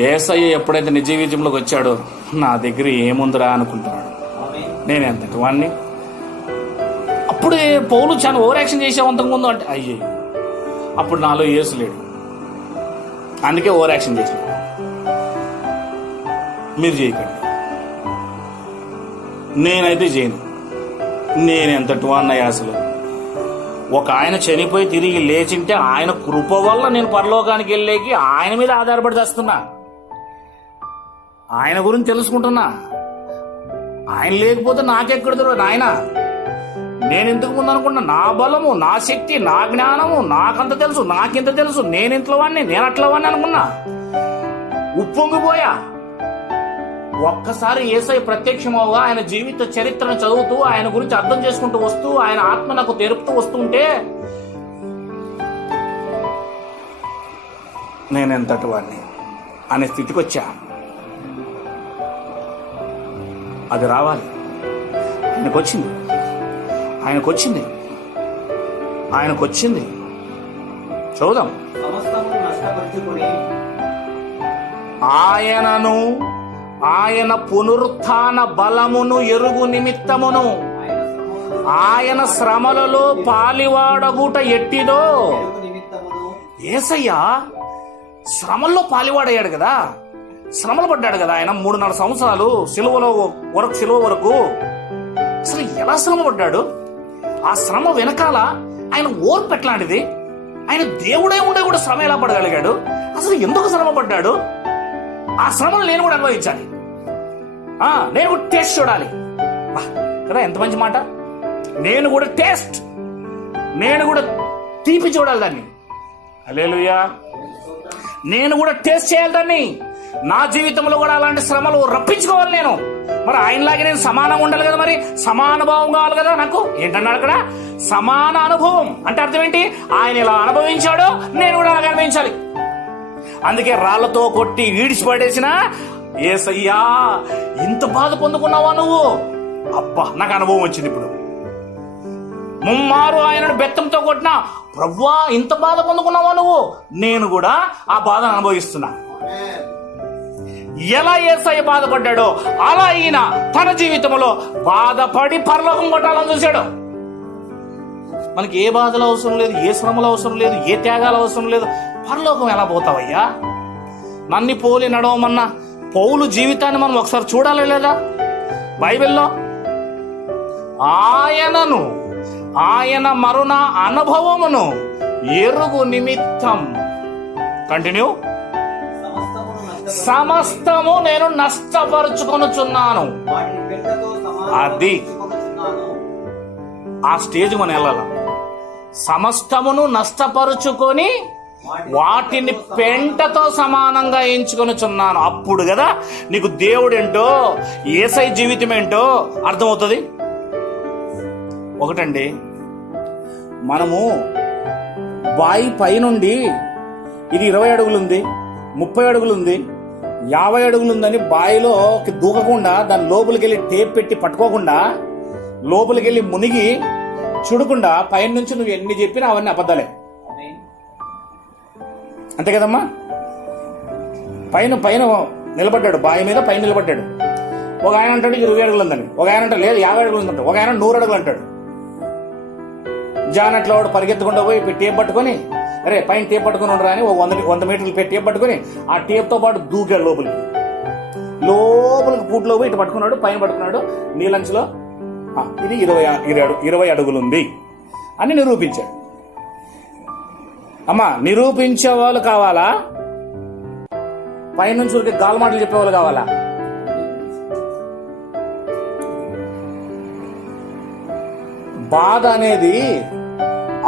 యేసయ్య ఎప్పుడైతే నిజ జీవితంలోకి వచ్చాడో నా దగ్గర ఏముందిరా అనుకుంటున్నాడు. నేనెంతటి వాడిని. అప్పుడు పౌలు చాలా ఓవర్ యాక్షన్ చేసావు అంతకుముందు అంటే అయ్యే అప్పుడు నాలో యేసు లేడు, అందుకే ఓవర్ యాక్షన్ చేసిన. మీరు చేయకండి, నేనైతే చేయను. నేనెంతటి వాడినయ్యా అసలు. ఒక ఆయన చనిపోయి తిరిగి లేచింటే ఆయన కృప వల్ల నేను పరలోకానికి వెళ్ళేకి ఆయన మీద ఆధారపడి చేస్తున్నా. ఆయన గురించి తెలుసుకుంటున్నా. ఆయన లేకపోతే నాకెక్కడదు నాయన. నేను ఇంతకు ముందు అనుకున్నా నా బలము, నా శక్తి, నా జ్ఞానము, నాకంత తెలుసు, నాకింత తెలుసు, నేను ఇంట్లో వాడిని, నేను అట్లా వాడిని అనుకున్నా. ఉప్పొంగిపోయా. ఒక్కసారి యేసయ్య ప్రత్యక్షమవుగా ఆయన జీవిత చరిత్రను చదువుతూ ఆయన గురించి అర్థం చేసుకుంటూ వస్తూ ఆయన ఆత్మ నాకు తెరుపుతూ వస్తుంటే నేనెంతటి వాడిని అనే స్థితికి వచ్చా. అది రావాలి. ఆయనకొచ్చింది. చూద్దాం. ఆయన పునరుత్థాన బలమును ఎరుగు నిమిత్తమును ఆయన శ్రమలలో పాలివాడగుట ఎట్టిదో. యేసయ్య శ్రమల్లో పాలివాడయ్యాడు కదా, శ్రమలు పడ్డాడు కదా ఆయన. 3.5 సంవత్సరాలు సిలువ వరకు అసలు ఎలా శ్రమ పడ్డాడు? ఆ శ్రమ వెనకాల ఆయన ఓర్పు ఎట్లాంటిది? ఆయన దేవుడే ఉండే కూడా శ్రమ ఎలా పడగలిగాడు? అసలు ఎందుకు శ్రమ పడ్డాడు? ఆ శ్రమను నేను కూడా అనుభవించాలి. నేను కూడా టేస్ట్ చూడాలి కదా. ఎంత మంచి మాట. నేను కూడా తీపి చూడాలి దాన్ని. హల్లెలూయా. నేను కూడా టేస్ట్ చేయాలి దాన్ని. నా జీవితంలో కూడా అలాంటి శ్రమలు రప్పించుకోవాలి నేను. మరి ఆయనలాగే నేను సమానంగా ఉండాలి కదా, మరి సమానుభావం కావాలి కదా నాకు. ఏంటన్నాడు అక్కడ? సమాన అనుభవం అంటే అర్థం ఏంటి? ఆయన ఇలా అనుభవించాడో నేను కూడా అలాగే అనుభవించాలి. అందుకే రాళ్లతో కొట్టి ఈడ్చిపడేసిన యేసయ్యా ఇంత బాధ పొందుకున్నావా నువ్వు? అబ్బా నాకు అనుభవం వచ్చింది ఇప్పుడు. ముమ్మారు ఆయనను బెత్తంతో కొట్టినా ప్రభువా ఇంత బాధ పొందుకున్నావా నువ్వు? నేను కూడా ఆ బాధ అనుభవిస్తున్నా. ఎలా యేసయ్య బాధపడ్డాడో అలా ఈయన తన జీవితంలో బాధపడి పరలోకం కొట్టాలని చూశాడు. మనకి ఏ బాధలు అవసరం లేదు, ఏ శ్రమలు అవసరం లేదు, ఏ త్యాగాలు అవసరం లేదు. పరలోకం ఎలా పోతావయ్యా? నన్ను పోలి నడవమన్న పౌలు జీవితాన్ని మనం ఒకసారి చూడాలి లేదా? బైబిల్లో ఆయన మరణ అనుభవమును ఎరుగు నిమిత్తం కంటిన్యూ సమస్తము నేను నష్టపరుచుకొనుచున్నాను. అది ఆ స్టేజ్ మనం వెళ్ళాల. సమస్తమును నష్టపరుచుకొని వాటిని పెంటతో సమానంగా ఎంచుకొనుచున్నాను. అప్పుడు కదా నీకు దేవుడేంటో యేసయ్య జీవితం ఏంటో అర్థమవుతుంది. ఒకటండి, మనము బాయి పైనుండి ఇది 20 అడుగులుంది, 30 అడుగులుంది, 50 అడుగులుందని బాయిలో దూకకుండా దాని లోపలికి వెళ్ళి టేప్ పెట్టి పట్టుకోకుండా లోపలికి వెళ్ళి మునిగి చూడకుండా పైన నుంచి నువ్వు ఎన్ని చెప్పినా అవన్నీ అబద్ధాలే. అంతే కదమ్మా? పైన నిలబడ్డాడు, బావి మీద పైన నిలబడ్డాడు. ఒక ఆయన అంటాడు 20 అడుగులు ఉందని, ఒక ఆయన అంటే లేదు 50 అడుగులు ఉందంటాడు, ఒక ఆయన 100 అడుగులు అంటాడు. జానట్లో వాడు పరిగెత్తుకుంటూ పోయి టేప్ పట్టుకొని అరే పైన టేప్ పట్టుకుని ఉండరా అని 100 మీటర్లు టేప్ పట్టుకుని ఆ టేప్తో పాటు దూకాడు లోపలికి పూట్లో పోయి ఇటు పట్టుకున్నాడు, పైన పట్టుకున్నాడు. నీలంచులో ఇది 20 అడుగులుంది అని నిరూపించాడు. అమ్మా నిరూపించే వాళ్ళు కావాలా? పైనుంచి ఊరికి గాలి మాటలు చెప్పేవాళ్ళు కావాలా? బాధ అనేది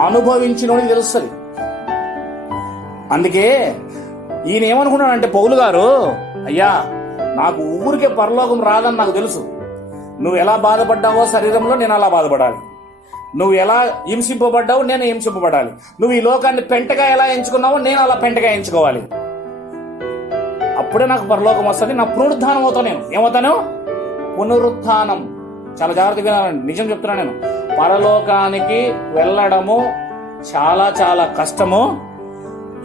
అనుభవించినోడికి తెలుస్తుంది. అందుకే ఈయన ఏమనుకున్నాడంటే పౌలు గారు, అయ్యా నాకు ఊరికే పరలోకం రాదని నాకు తెలుసు. నువ్వు ఎలా బాధపడ్డావో శరీరంలో నేను అలా బాధపడాలి, నువ్వు ఎలా హింసింపబడ్డావు నేను హింసింపబడాలి, నువ్వు ఈ లోకాన్ని పెంటగా ఎలా ఎంచుకున్నావో నేను అలా పెంటగా ఎంచుకోవాలి. అప్పుడే నాకు పరలోకం వస్తుంది. నా పునరుద్ధానం అవుతాను. నేను ఏమవుతాను? పునరుత్థానం. చాలా జాగ్రత్తగా నిజం చెప్తున్నా. నేను పరలోకానికి వెళ్ళడము చాలా చాలా కష్టము.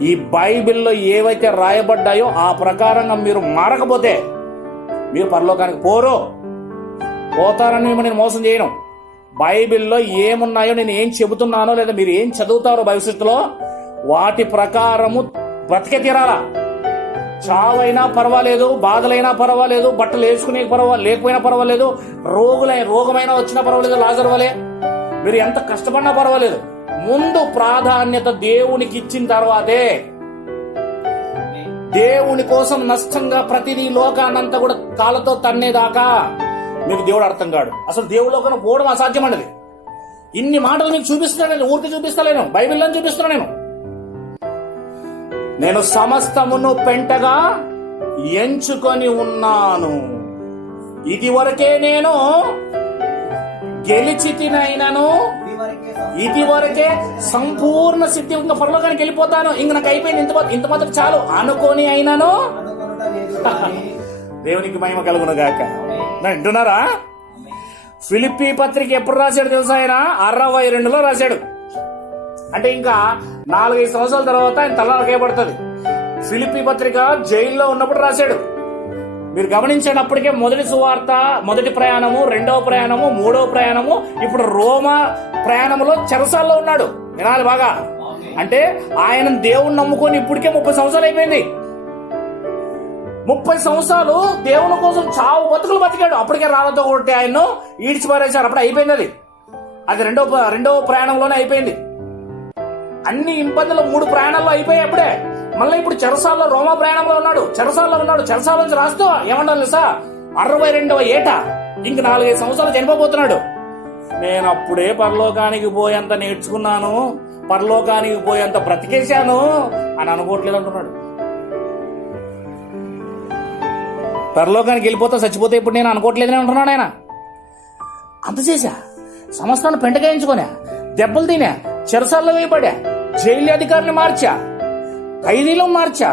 ఈ బైబిల్లో ఏవైతే రాయబడ్డాయో ఆ ప్రకారంగా మీరు మారకపోతే మీరు పరలోకానికి పోతారని నేను మోసం చేయను. బైబిల్లో ఏమున్నాయో నేను ఏం చెబుతున్నానో లేదా మీరు ఏం చదువుతారో భవిష్యత్తులో వాటి ప్రకారము బ్రతికే తీరాలా. చావైనా పర్వాలేదు, బాధలైనా పర్వాలేదు, బట్టలు వేసుకునే లేకపోయినా పర్వాలేదు, రోగమైనా వచ్చినా పర్వాలేదు, లాజరు వలే మీరు ఎంత కష్టపడినా పర్వాలేదు. ముందు ప్రాధాన్యత దేవునికి ఇచ్చిన తర్వాతే దేవుని కోసం నష్టంగా ప్రతిదీ లోకాన్నంతా కూడా కాళ్ళతో తన్నేదాకా మీకు దేవుడు అర్థం కాడు. అసలు దేవుడిలోకన్నా పోవడం అసాధ్యం అన్నది. ఇన్ని మాటలు మీకు చూపిస్తున్నాను, ఊరికి చూపిస్తలేను, బైబిల్లో చూపిస్తున్నా. నేను సమస్తమును పెంటగా ఎంచుకొని ఉన్నాను. ఇది వరకే నేను గెలిచి తినైనను, ఇది వరకే సంపూర్ణ సిద్ధి. ఇంకా పరలోకానికి వెళ్ళిపోతాను, ఇంక నాకు అయిపోయింది, ఇంత మాత్రం చాలు అనుకోని అయినాను. దేవునికి మహిమ కలుగును గాక. వింటున్నారా? ఫిలిప్పీ పత్రిక ఎప్పుడు రాశాడు తెలుసా? ఆయన 62లో రాశాడు. అంటే ఇంకా 4-5 సంవత్సరాల తర్వాత ఆయన తలనరకేయబడుతుంది. ఫిలిప్పీ పత్రిక జైల్లో ఉన్నప్పుడు రాశాడు. మీరు గమనించండి, అప్పటికే మొదటి సువార్త, మొదటి ప్రయాణము, 2వ ప్రయాణము, 3వ ప్రయాణము, ఇప్పుడు రోమా ప్రయాణంలో చెరసాల్లో ఉన్నాడు. వినాలి బాగా. అంటే ఆయన దేవుణ్ణి నమ్ముకొని ఇప్పటికే 30 సంవత్సరాలు అయిపోయింది. 30 సంవత్సరాలు దేవుని కోసం చావు బతుకులు బతికాడు. అప్పటికే రాళ్లతో కొట్టి ఆయన్ను ఈడ్చిపారేశారు. అప్పుడు అయిపోయింది. అది రెండవ ప్రయాణంలోనే అయిపోయింది. అన్ని ఇబ్బందులు 3 ప్రయాణాల్లో అయిపోయాయి అప్పుడే. మళ్ళీ ఇప్పుడు చెరసాల్లో రోమా ప్రయాణంలో ఉన్నాడు. చెరసాల్లో నుంచి రాస్తూ ఏమన్నా సార్ 62వ ఏట ఇంక 4-5 సంవత్సరాలు చనిపోతున్నాడు. నేను అప్పుడే పరలోకానికి పోయేంత నేర్చుకున్నాను, పరలోకానికి పోయేంత బ్రతికేశాను అని అనుకోవట్లేదు అంటున్నాడు. పరలోకానికి వెళ్ళిపోతా చచ్చిపోతే ఇప్పుడు నేను అనుకోవట్లేదని అంటున్నాడు ఆయన. అంత చేశా, సంస్థను పెంటగాయించుకోనా, దెబ్బలు తినా, చెరసాల్లో వేయబడా, జైలు అధికారిని మార్చా, ఖైదీలను మార్చా,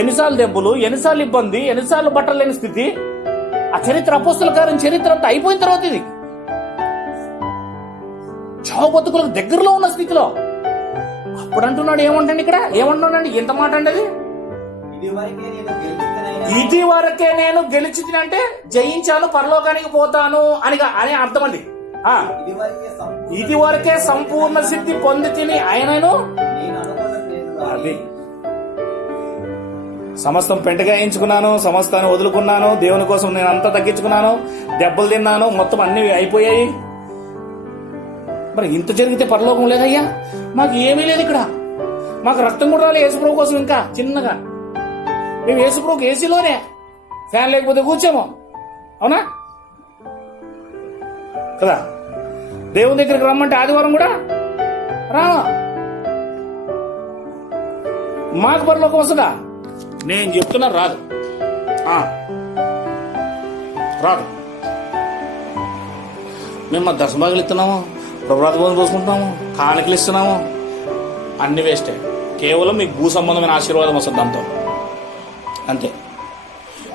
ఎన్నిసార్లు దెబ్బలు, ఎన్నిసార్లు ఇబ్బంది, ఎన్నిసార్లు బట్టలు లేని స్థితి. ఆ చరిత్ర, అపోస్తల కార్యం చరిత్ర అంతా అయిపోయిన తర్వాత ఇది చావు బతుకులకు దగ్గరలో ఉన్న స్థితిలో అప్పుడు అంటున్నాడు. ఏమంటండి ఇక్కడ, ఏమంటున్నాడు? ఎంత మాట అండి అది? ఇది వరకే నేను గెలిచింది అంటే జయించాను, పరలోకానికి పోతాను అని అర్థం. అది ఇది వరకే సంపూర్ణ సిద్ధి పొంది తిని ఆయనను అది సమస్తం పెంటగాయించుకున్నాను, సమస్తాన్ని వదులుకున్నాను, దేవుని కోసం నేను అంతా తగ్గించుకున్నాను, దెబ్బలు తిన్నాను, మొత్తం అన్ని అయిపోయాయి. మరి ఇంత జరిగితే పరలోకం లేదయ్యా, మాకు ఏమీ లేదు ఇక్కడ, మాకు రక్తం కూడా రాలేదు యేసుప్రభు కోసం. ఇంకా చిన్నగా మేము యేసుప్రభుకి ఏసీలోనే, ఫ్యాన్ లేకపోతే కూర్చోము, అవునా కదా? దేవుని దగ్గరికి రమ్మంటే ఆదివారం కూడా రావా? మాకు పరలోకం వస్తుందా? నేను చెప్తున్నా రాదు, రాదు. మేము మా దశభాగాలు ఇస్తున్నాము, ప్రభాత భోజనం పోసుకుంటున్నాము, కానుకలు ఇస్తున్నాము, అన్ని వేస్టే. కేవలం మీకు భూ సంబంధమైన ఆశీర్వాదం వస్తుంది దాంతో, అంతే.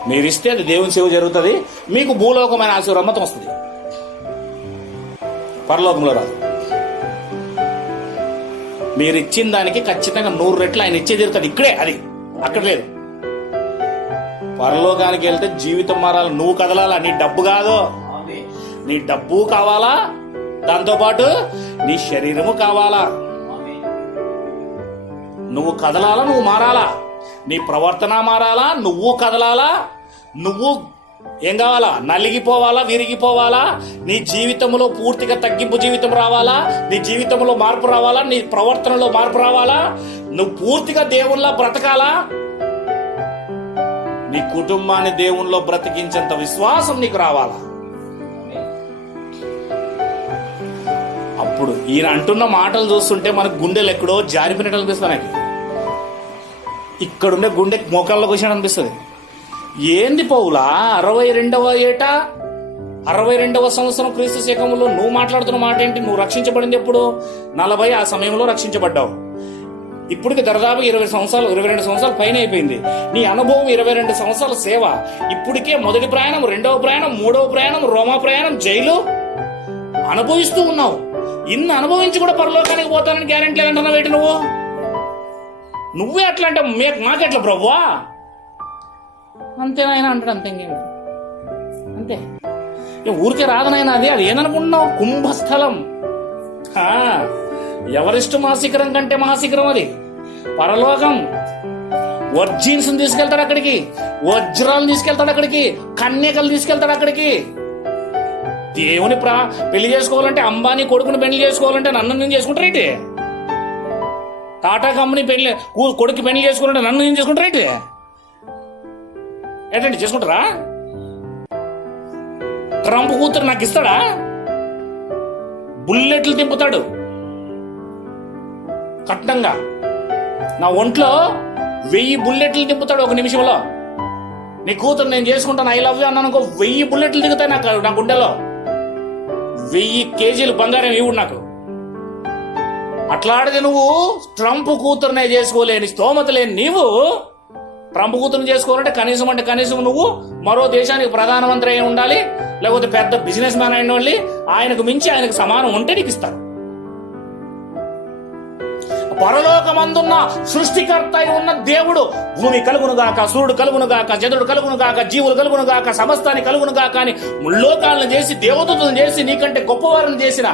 మీరు ఇస్తే అది దేవుని సేవ జరుగుతుంది, మీకు భూలోకమైన ఆశీర్వాదం మొత్తం వస్తుంది, పరలోకంలో రాదు. మీరు ఇచ్చిన దానికి ఖచ్చితంగా 100 రెట్లు ఆయన ఇచ్చే జరుగుతుంది ఇక్కడే, అది అక్కడ లేదు. పరలోకానికి వెళ్తే జీవితం మారాలి, నువ్వు కదలాలా. నీ డబ్బు కాదు, నీ డబ్బు కావాలా, దాంతోపాటు నీ శరీరము కావాలా. నువ్వు కదలాలా, నువ్వు మారాలా, నీ ప్రవర్తన మారాలా, నువ్వు కదలాలా. నువ్వు ఏం కావాలా? నలిగిపోవాలా, విరిగిపోవాలా, నీ జీవితంలో పూర్తిగా తగ్గింపు జీవితం రావాలా, నీ జీవితంలో మార్పు రావాలా, నీ ప్రవర్తనలో మార్పు రావాలా, నువ్వు పూర్తిగా దేవునిలా బ్రతకాలా, నీ కుటుంబాన్ని దేవునిలో బ్రతికించేంత విశ్వాసం నీకు రావాలా. అప్పుడు ఈయన అంటున్న మాటలు చూస్తుంటే మనకు గుండెలు ఎక్కడో జారిపోయినట్టు అనిపిస్తుంది. నాకు ఇక్కడుండే గుండె మోకాళ్ళలోకి వచ్చినట్టు అనిపిస్తుంది. ఏంది పౌలా 62వ ఏట 62వ సంవత్సరం క్రీస్తు శకంలో నువ్వు మాట్లాడుతున్న మాట ఏంటి? నువ్వు రక్షించబడింది ఎప్పుడు? 40 ఆ సమయంలో రక్షించబడ్డావు. ఇప్పటికి దాదాపు 20 సంవత్సరాలు 22 సంవత్సరాలు పైన అయిపోయింది. నీ అనుభవం 22 సంవత్సరాల సేవ. ఇప్పటికే మొదటి ప్రయాణం, 2వ ప్రయాణం, 3వ ప్రయాణం, రోమా ప్రయాణం, జైలు అనుభవిస్తూ ఉన్నావు. ఇన్ని అనుభవించి కూడా పరలోకానికి పోతానని గ్యారెంటీ లేదంటున్నావు ఏంటి నువ్వు? నువ్వే అట్లా అంటే మాకెట్లా ప్రభువా? అంతేనాయన అంటాడు. అంతే, అంతే. ఊరికే రాదనైనా అది ఏదనుకుంటున్నావు? కుంభస్థలం. ఎవరెస్ట్ మహాశిఖరం కంటే మహాశిఖరం అది పరలోకం. వర్జిన్స్ తీసుకెళ్తాడు అక్కడికి, వజ్రాలను తీసుకెళ్తాడు అక్కడికి, కన్యకలు తీసుకెళ్తాడు అక్కడికి. దేవుని పెళ్లి చేసుకోవాలంటే, అంబానీ కొడుకుని పెళ్లి చేసుకోవాలంటే నన్ను నేను చేసుకుంటారేంటి? టాటా కంపెనీ కొడుకు పెళ్లి చేసుకోవాలంటే నన్ను నేను చేసుకుంటారేంటి? ఏంటండి చేసుకుంటారా? ట్రంప్ కూతురు నాకు ఇస్తాడా? బుల్లెట్లు తిప్పుతాడు కట్నంగా. నా ఒంట్లో 1000 బుల్లెట్లు తిప్పుతాడు ఒక నిమిషంలో. నీ కూతురు నేను చేసుకుంటాను, ఐ లవ్ యూ అన్నాను అనుకో, 1000 బుల్లెట్లు దిగుతాయి నా గుండెలో. 1000 కేజీలు బంగారం ఇవ్వడు నాకు. అట్లాడితే నువ్వు ట్రంప్ కూతురునే చేసుకోలేని స్తోమత లేని నీవు ట్రంప్ కూతురుని చేసుకోవాలంటే కనీసం నువ్వు మరో దేశానికి ప్రధానమంత్రి అయి ఉండాలి, లేకపోతే పెద్ద బిజినెస్ మ్యాన్ అయిన వాళ్ళు, ఆయనకు మించి ఆయనకు సమానం ఉంటే నీకు ఇస్తారు. పరలోకమందున్న సృష్టికర్త అయి ఉన్న దేవుడు భూమి కలుగునుగాక, సూర్యుడు కలుగునుగాక, చంద్రుడు కలుగునుగాక, జీవులు కలుగునుగాక, సమస్తాన్ని కలుగునుగాక అని ముల్లోకాలను చేసి, దేవతలను చేసి, నీకంటే గొప్పవారిని చేసిన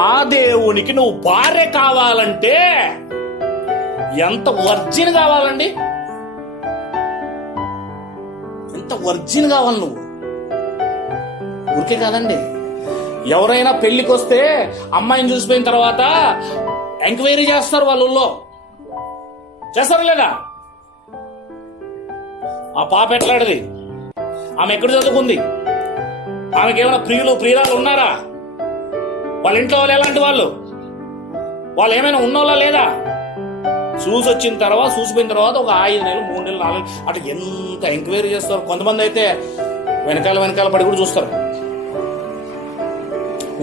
ఆ దేవునికి నువ్వు భార్య కావాలంటే ఎంత వర్జిన్ కావాలండి? ఎంత వర్జిన్ కావాలి నువ్వు? ఊరికే కాదండి. ఎవరైనా పెళ్లికి వస్తే అమ్మాయిని చూసిపోయిన తర్వాత ఎంక్వైరీ చేస్తారు, వాళ్ళల్లో చేస్తారు లేదా? ఆ పాప ఎట్లాంటిది, ఆమె ఎక్కడ చదువుకుంది, ఆమెకి ఏమైనా ప్రియురాలు ఉన్నారా, వాళ్ళ ఇంట్లో వాళ్ళు ఎలాంటి వాళ్ళు ఏమైనా ఉన్నోళ్ళా లేదా, చూసిపోయిన తర్వాత ఒక 5 నెలలు 3 నెలలు 4 నెలలు అట్లా ఎంత ఎంక్వైరీ చేస్తారు. కొంతమంది అయితే వెనకాల పడి కూడా చూస్తారు.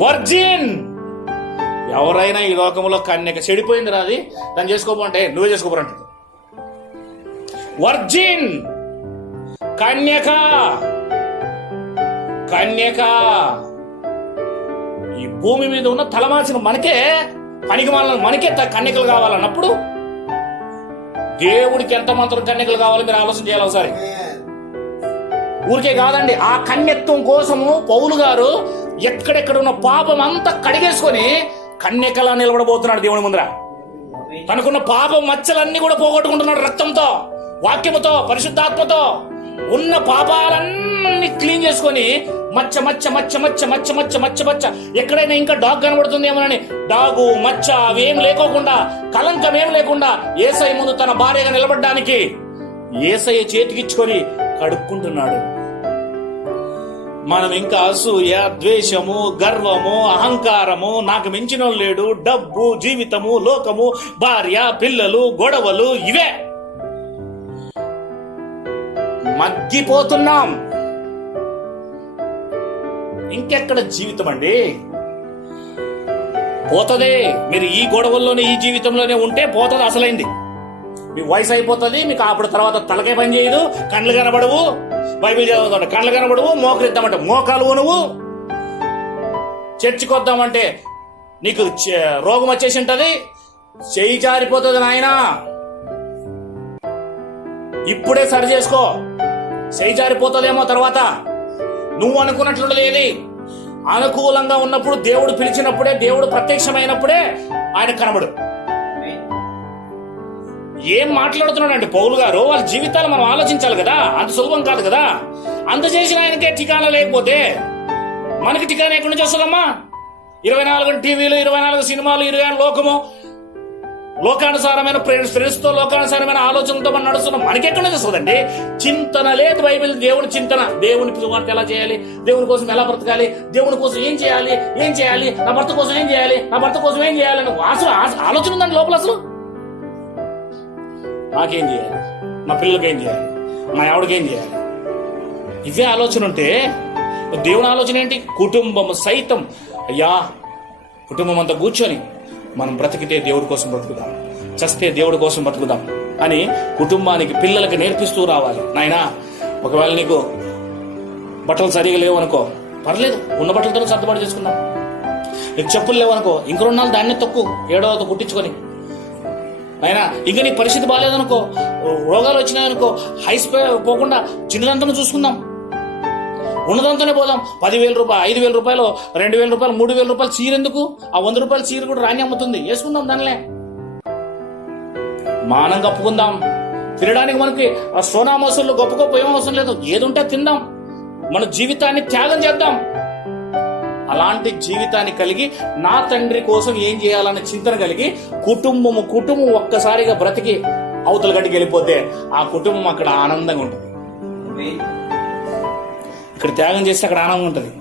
వర్జిన్ ఎవరైనా ఈ లోకంలో కన్యక చెడిపోయింది రాది దాన్ని చేసుకోమంటే నువ్వే చేసుకోబోరంట. వర్జిన్ కన్యక ఈ భూమి మీద ఉన్న తలమాసిన మనకే మనకే కన్యకలు కావాలన్నప్పుడు దేవుడికి ఎంత మాత్రం కన్యకలు కావాలో మీరు ఆలోచన చేయాలి ఒకసారి. ఊరికే కాదండి, ఆ కన్యత్వం కోసము పౌలు గారు ఎక్కడెక్కడ ఉన్న పాపం అంతా కడిగేసుకొని కన్యకలా నిలబడబోతున్నాడు దేవుని ముందర. తనకున్న పాపం మచ్చలన్నీ కూడా పోగొట్టుకుంటున్నాడు. రక్తంతో, వాక్యముతో, పరిశుద్ధాత్మతో ఉన్న పాపాలన్నీ క్లీన్ చేసుకొని మచ్చ ఎక్కడైనా ఇంకా డాగ్ కనబడుతుందేమోనని డాగు మచ్చ అవేం లేకోకుండా, కలంకం ఏం లేకుండా యేసయ్య ముందు తన భార్యగా నిలబడడానికి యేసయ్య చేతికిచ్చుకొని కడుక్కుంటున్నాడు. మనం ఇంకా అసూయ, ద్వేషము, గర్వము, అహంకారము, నాకు మించిన లేడు, డబ్బు, జీవితము, లోకము, భార్య, పిల్లలు, గొడవలు ఇవే మగ్గిపోతున్నాం. ఇంకెక్కడ జీవితం అండి? పోతదే. మీరు ఈ గొడవల్లోనే ఈ జీవితంలోనే ఉంటే పోతుంది అసలైంది. మీ వయసు అయిపోతుంది, మీకు అప్పుడు తర్వాత తలకే పని చేయదు, కళ్ళు కనబడవు, బైబిల్ చదువుతాడు కళ్ళు కనబడవు, మోకరిద్దామంటే మోకాలు నువ్వు చర్చికి వద్దామంటే నీకు రోగం వచ్చేసి ఉంటది, చెయ్యి జారిపోతుంది. నాయనా ఇప్పుడే సరి చేసుకో, చెయ్యి జారిపోతుందేమో తర్వాత. నువ్వు అనుకున్నట్లుండదు. ఏది అనుకూలంగా ఉన్నప్పుడు, దేవుడు పిలిచినప్పుడే, దేవుడు ప్రత్యక్షమైనప్పుడే ఆయన కనబడు. ఏం మాట్లాడుతున్నాడండి పౌలు గారు? వాళ్ళ జీవితాలు మనం ఆలోచించాలి కదా, అంత సులభం కాదు కదా. అంత చేసిన ఆయనకే ఠికానా లేకపోతే మనకి ఠికానా ఎక్కడి నుంచి వస్తుందమ్మా? 24 టీవీలు, 24 సినిమాలు, 20 లోకము, లోకానుసారమైన ఫ్రెండ్స్తో లోకానుసారమైన ఆలోచనలతో మనం నడుస్తున్నాం. మనకెక్కడ నుంచి వస్తుందండి? చింతన లేదు. బైబిల్ దేవుని చింతన, దేవుని సువార్త ఎలా చేయాలి, దేవుని కోసం ఎలా బ్రతకాలి, దేవుని కోసం ఏం చేయాలి, నా భర్త కోసం ఏం చేయాలి, అని అసలు ఆలోచన ఉందండి లోపల. అసలు నాకేం చేయాలి, నా పిల్లలకి ఏం చేయాలి, మా ఆవిడకి ఏం చేయాలి, ఇవే ఆలోచన ఉంటే దేవుని ఆలోచన ఏంటి? కుటుంబం సైతం, అయ్యా కుటుంబం అంతా కూర్చొని మనం బ్రతికితే దేవుడి కోసం బ్రతుకుదాం, చస్తే దేవుడి కోసం బ్రతుకుదాం అని కుటుంబానికి, పిల్లలకి నేర్పిస్తూ రావాలి. నాయనా ఒకవేళ నీకు బట్టలు సరిగా లేవు అనుకో, పర్లేదు, ఉన్న బట్టలతో సర్దుబాటు చేసుకుందాం. నీకు చెప్పులు లేవనుకో, ఇంక 2 నాలుగు దాన్ని తక్కువ 7వ కుట్టించుకొని. అయినా ఇంకా నీ పరిస్థితి బాగాలేదనుకో, రోగాలు వచ్చినాయనుకో, హైస్పే పోకుండా చిన్నదంతా చూసుకుందాం, ఉన్నదంతానే పోదాం. 10,000 రూపాయలు, 5,000 రూపాయలు, 2,000 రూపాయలు, 3,000 రూపాయలు చీర ఎందుకు? ఆ 100 రూపాయల చీర కూడా రాని అమ్ముతుంది, వేసుకుందాం. దానిలే మానం కప్పుకుందాం. తినడానికి మనకి సోనా మసూళ్ళు గొప్ప ఏం అవసరం లేదు, ఏది ఉంటే తిందాం. మన జీవితాన్ని త్యాగం చేద్దాం. అలాంటి జీవితాన్ని కలిగి నా తండ్రి కోసం ఏం చేయాలనే చింతన కలిగి కుటుంబం ఒక్కసారిగా బ్రతికి అవతల గడికి వెళ్ళిపోతే ఆ కుటుంబం అక్కడ ఆనందంగా ఉంటుంది. ఇక్కడ త్యాగం చేస్తే అక్కడ ఆనందం ఉంటుంది.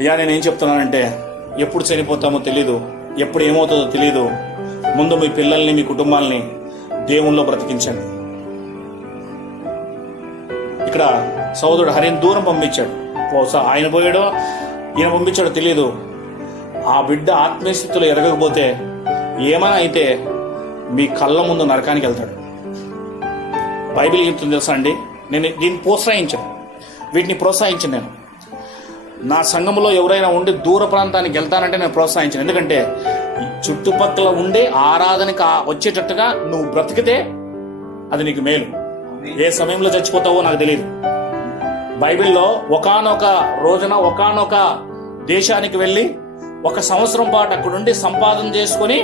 అయ్యా నేనేం చెప్తున్నానంటే, ఎప్పుడు చనిపోతామో తెలీదు, ఎప్పుడు ఏమవుతుందో తెలీదు. ముందు మీ పిల్లల్ని, మీ కుటుంబాలని దేవుల్లో బ్రతికించండి. ఇక్కడ సోదరుడు హరిని దూరం పంపించాడు. ఆయన పోయాడో ఈయన పంపించాడో తెలియదు. ఆ బిడ్డ ఆత్మీయ స్థితిలో ఎదగకపోతే ఏమైనా అయితే మీ కళ్ళ ముందు నరకానికి వెళ్తాడు. బైబిల్ చెప్తుంది తెలుసా అండి. నేను దీన్ని వీటిని ప్రోత్సహించను. నేను నా సంఘంలో ఎవరైనా ఉండి దూర ప్రాంతానికి వెళ్తానంటే నేను ప్రోత్సహించను. ఎందుకంటే చుట్టుపక్కల ఉండే ఆరాధనకి వచ్చేటట్టుగా నువ్వు బ్రతికితే అది నీకు మేలు. ఏ సమయంలో చచ్చిపోతావో నాకు తెలియదు. బైబిల్లో ఒకానొక రోజున ఒకానొక దేశానికి వెళ్ళి 1 సంవత్సరం పాటు అక్కడుండి సంపాదన చేసుకొని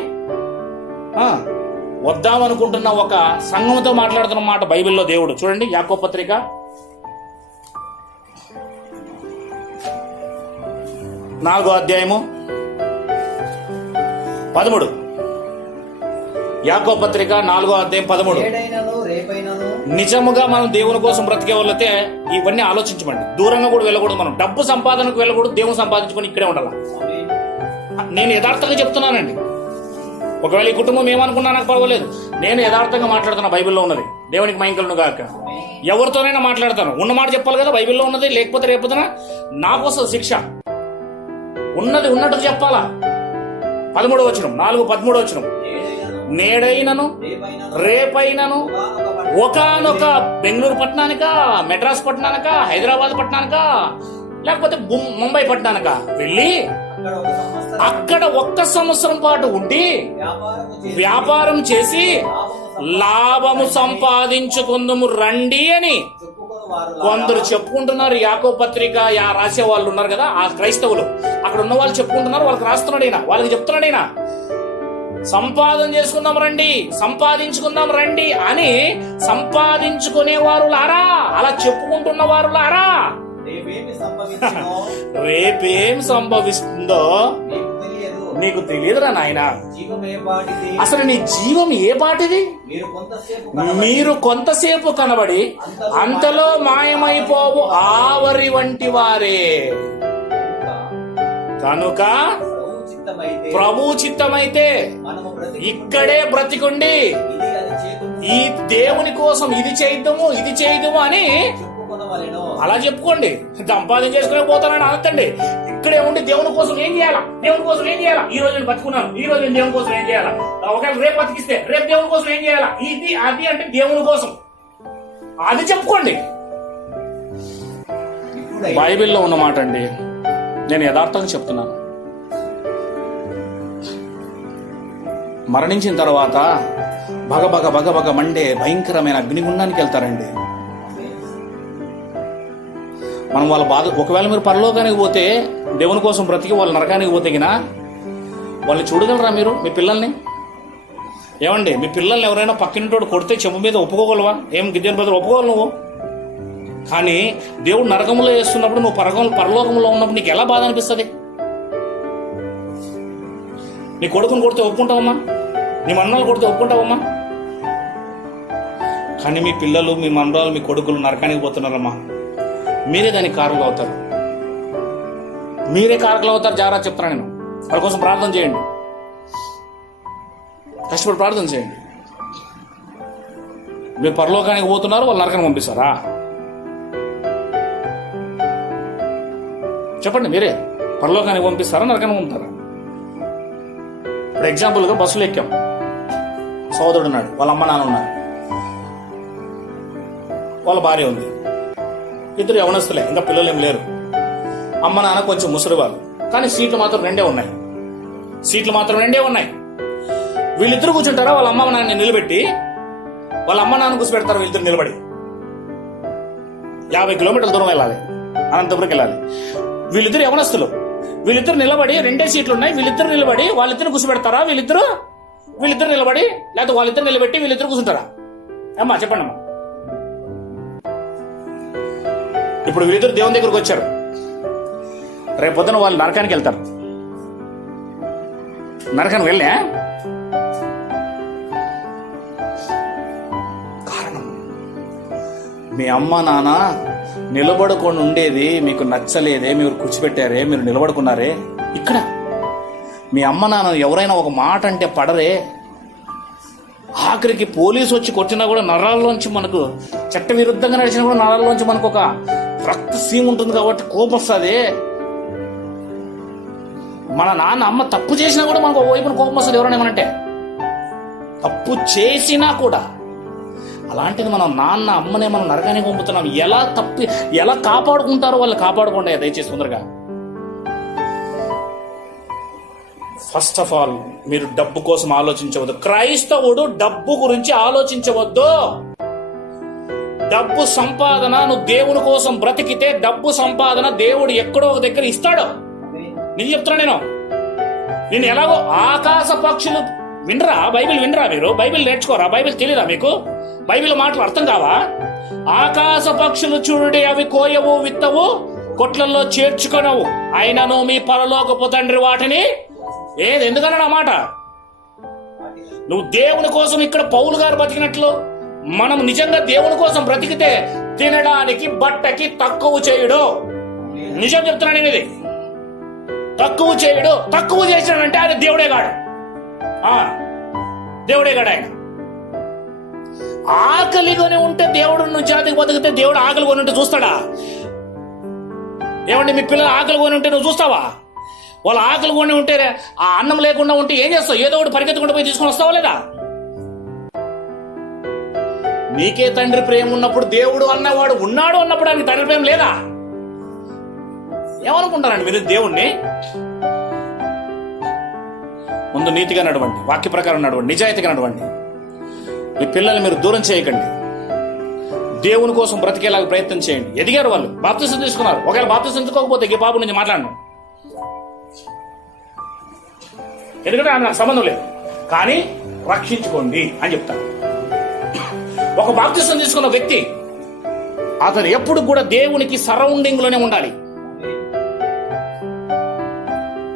వద్దామనుకుంటున్న ఒక సంఘంతో మాట్లాడుతున్న మాట బైబిల్లో దేవుడు. చూడండి, యాకోబు పత్రిక 4వ అధ్యాయము 13. యాకోబు పత్రిక 4వ అధ్యాయం 13. నిజముగా మనం దేవుని కోసం బ్రతికే వాళ్ళైతే ఇవన్నీ ఆలోచించమండి. దూరంగా కూడా వెళ్ళకూడదు. మనం డబ్బు సంపాదనకు వెళ్ళకూడదు, దేవుని సంపాదించుకొని ఇక్కడే ఉండాలి. నేను యథార్థంగా చెప్తున్నానండి. ఒకవేళ ఈ కుటుంబం ఏమనుకున్నా నాకు పర్వాలేదు, నేను యథార్థంగా మాట్లాడుతున్నా, బైబిల్లో ఉన్నది. దేవునికి మహిమకలును గాక. ఎవరితోనైనా మాట్లాడతాను, ఉన్న మాట చెప్పాలి కదా, బైబిల్లో ఉన్నది. లేకపోతే రేపున నాకు వస్తుంది శిక్ష. ఉన్నది ఉన్నట్టు చెప్పాలా. 13వ వచనం, 4:13 వచనం. నేడైనను రేపైనను ఒకానొక బెంగళూరు పట్టణానిక, మెడ్రాస్ పట్టణానిక, హైదరాబాద్ పట్టణానిక, లేకపోతే ముంబై పట్టణానిక వెళ్ళి అక్కడ 1 సంవత్సరం పాటు ఉండి వ్యాపారం చేసి లాభము సంపాదించుకుందుము రండి అని కొందరు చెప్పుకుంటున్నారు. యాకోబు పత్రిక రాసే వాళ్ళు ఉన్నారు కదా, ఆ క్రైస్తవులు అక్కడ ఉన్న వాళ్ళు చెప్పుకుంటున్నారు. వాళ్ళకి రాస్తున్నాడు ఈయన, వాళ్ళకి చెప్తున్నాడు ఈయన, సంపాదన చేసుకుందాం రండి, సంపాదించుకుందాం రండి అని. సంపాదించుకునేవారు లారా, అలా చెప్పుకుంటున్న వారు లారా, రేపేం సంభవిస్తుందో నీకు తెలియదురా నాయన. అసలు నీ జీవం ఏ పాటిది? మీరు కొంతసేపు కనబడి అంతలో మాయమైపోవు ఆవరి వంటి వారే. కనుక ప్రభు చిత్తమైతే ఇక్కడే బ్రతికుండి ఈ దేవుని కోసం ఇది చేయదము అని అలా చెప్పుకోండి. సంపాదన చేసుకునే పోతానని అనొద్దండి. ఇక్కడే ఉండి దేవుని కోసం ఏం చేయాలా, దేవుని కోసం ఏం చేయాలా, ఈ రోజు నేను బతుకున్నాను, ఈ రోజు నేను దేవుని కోసం ఏం చేయాలా, ఒకవేళ రేపు బతికిస్తే రేపు దేవుని కోసం ఏం చేయాలా, ఇది అది అంటే దేవుని కోసం అది చెప్పుకోండి. బైబిల్లో ఉన్న మాట అండి, నేను యథార్థంగా చెప్తున్నాను. మరణించిన తర్వాత భగ మండే భయంకరమైన అగ్నిగుండానికి వెళ్తారండి. మనం వాళ్ళ బాధ, ఒకవేళ మీరు పరలోకానికి పోతే దేవుని కోసం బ్రతికి వాళ్ళు నరకానికి పోతే గినా వాళ్ళని చూడగలరా మీరు? మీ పిల్లల్ని ఏమండి, మీ పిల్లల్ని ఎవరైనా పక్కినటోడు కొడితే చెప్పు మీద ఒప్పుకోగలవా? ఏం గిద్దేని బదులు ఒప్పుకోగలవు నువ్వు? కానీ దేవుడు నరకంలో వేస్తున్నప్పుడు నువ్వు పరలోకంలో ఉన్నప్పుడు నీకు ఎలా బాధ అనిపిస్తుంది? నీ కొడుకుని కొడితే ఒప్పుకుంటావమ్మా? నీ మన్నాలు కొడితే ఒప్పుకుంటావమ్మా? కానీ మీ పిల్లలు, మీ మనరాలు, మీ కొడుకులు నరకానికి పోతున్నారమ్మా. మీరే దానికి కారకులు అవుతారు, మీరే కారకులు అవుతారు. జాగ్రత్త చెప్తాను నేను. వాళ్ళ కోసం ప్రార్థన చేయండి, కష్టపడి ప్రార్థన చేయండి. మీరు పరలోకానికి పోతున్నారు, వాళ్ళు నరకానికి పంపిస్తారా? చెప్పండి, మీరే పరలోకానికి పంపిస్తారా, నరకానికి పంపుతారా? ఇప్పుడు ఎగ్జాంపుల్గా బస్సులో ఎక్కాం, సోదరుడు ఉన్నాడు, వాళ్ళ అమ్మ నాన్న ఉన్నారు, వాళ్ళ భార్య ఉంది, ఇద్దరు యవనస్తులే, ఇంకా పిల్లలు ఏం లేరు. అమ్మ నాన్న కొంచెం ముసలి వాళ్ళు, కానీ సీట్లు మాత్రం రెండే ఉన్నాయి. వీళ్ళిద్దరు కూర్చుంటారా? వాళ్ళ అమ్మ నాన్న నిలబెట్టి వాళ్ళ అమ్మ నాన్న కూర్చోబెడతారు. వీళ్ళిద్దరు నిలబడి 50 కిలోమీటర్ల దూరం వెళ్ళాలి, అనంతపురంకి వెళ్ళాలి. వీళ్ళిద్దరు యవనస్తులు, వీళ్ళిద్దరు నిలబడి, రెండే సీట్లు ఉన్నాయి, వీళ్ళిద్దరు నిలబడి వాళ్ళిద్దరు కూర్చోబెడతారా? వీళ్ళిద్దరు నిలబడి, లేకపోతే వాళ్ళిద్దరు నిలబెట్టి వీళ్ళిద్దరు కూర్చుంటారా? అమ్మా చెప్పండి అమ్మా. ఇప్పుడు వీళ్ళిద్దరు దేవుని దగ్గరకు వచ్చారు, రేపు పొద్దున వాళ్ళు నరకానికి వెళ్తారు. నరకానికి వెళ్ళే కారణం మీ అమ్మ నాన్న నిలబడుకొని ఉండేది మీకు నచ్చలేదే, మీరు కూర్చోబెట్టారే, మీరు నిలబడుకున్నారే. ఇక్కడ మీ అమ్మ నాన్న ఎవరైనా ఒక మాట అంటే పడరే, ఆఖరికి పోలీసు వచ్చి కొట్టినా కూడా నరాల్లోంచి, మనకు చట్ట విరుద్ధంగా నడిచినా కూడా నరాల్లోంచి మనకు ఒక రక్త సీమ ఉంటుంది కాబట్టి కోపం వస్తుంది. మన నాన్న అమ్మ తప్పు చేసినా కూడా మనకు వైపున కోపం వస్తుంది. ఎవరైనా ఏమనంటే తప్పు చేసినా కూడా. అలాంటిది మనం నాన్న అమ్మనే మనం నరకానికి పంపుతున్నాం. ఎలా కాపాడుకుంటారో వాళ్ళు కాపాడుకోండి దయచేసి తొందరగా. ఫస్ట్ ఆఫ్ ఆల్ మీరు డబ్బు కోసం ఆలోచించవద్దు. క్రైస్తవుడు డబ్బు గురించి ఆలోచించవద్దు. డబ్బు సంపాదన, నువ్వు దేవుని కోసం బ్రతికితే డబ్బు సంపాదన దేవుడు ఎక్కడో ఒక దగ్గర ఇస్తాడు. నేను చెప్తున్నా, నేను ఎలాగో ఆకాశ పక్షులు వినరా? బైబిల్ వినరా? మీరు బైబిల్ నేర్చుకోరా? బైబిల్ తెలియదా మీకు? బైబిల్ మాటలు అర్థం కావా? ఆకాశ పక్షులు చూడుడి, అవి కోయవు, విత్తవు, కొట్లల్లో చేర్చుకొనవు, అయినను మీ పరలోకపు తండ్రి వాటిని ఎందుకన్నాడు ఆ మాట? నువ్వు దేవుని కోసం ఇక్కడ పౌలు గారు బతికినట్లు మనం నిజంగా దేవుని కోసం బ్రతికితే తినడానికి బట్టకి తక్కువ చేయడు. నిజం చెప్తున్నాను నేను, ఇది తక్కువ చేయడు. తక్కువ చేసినాడంటే ఆయన దేవుడే కాడు. దేవుడే గడ ఆయన. ఆకలిగానే ఉంటే దేవుడు నువ్వు జాతికి బతికితే దేవుడు ఆకలి కొని ఉంటే చూస్తాడా? ఏమండి, మీ పిల్లలు ఆకలి కొని ఉంటే నువ్వు చూస్తావా? వాళ్ళు ఆకలి కొని ఉంటే ఆ అన్నం లేకుండా ఉంటే ఏం చేస్తావు? ఏదో ఒకటి పరిగెత్తుకుంటూ పోయి తీసుకొని వస్తావా లేదా? నీకే తండ్రి ప్రేమ ఉన్నప్పుడు దేవుడు అన్నవాడు ఉన్నాడు అన్నప్పుడు ఆయనకి తండ్రి ప్రేమ లేదా? ఏమనుకుంటారండి మీరు దేవుణ్ణి? ముందు నీతిగా నడవండి, వాక్య ప్రకారం నడవండి, నిజాయితీగా నడవండి. మీ పిల్లల్ని మీరు దూరం చేయకండి. దేవుని కోసం బ్రతికేలాగా ప్రయత్నం చేయండి. ఎదిగారు వాళ్ళు, బాప్తిసం తీసుకున్నారు. ఒకవేళ బాప్తిసం తీసుకోకపోతే ఈ పాప నుంచి మాట్లాడను, ఎందుకంటే నాకు సంబంధం లేదు. కానీ రక్షించుకోండి అని చెప్తాను. ఒక బాప్తిసం తీసుకున్న వ్యక్తి అతను ఎప్పుడు కూడా దేవునికి సరౌండింగ్ లోనే ఉండాలి,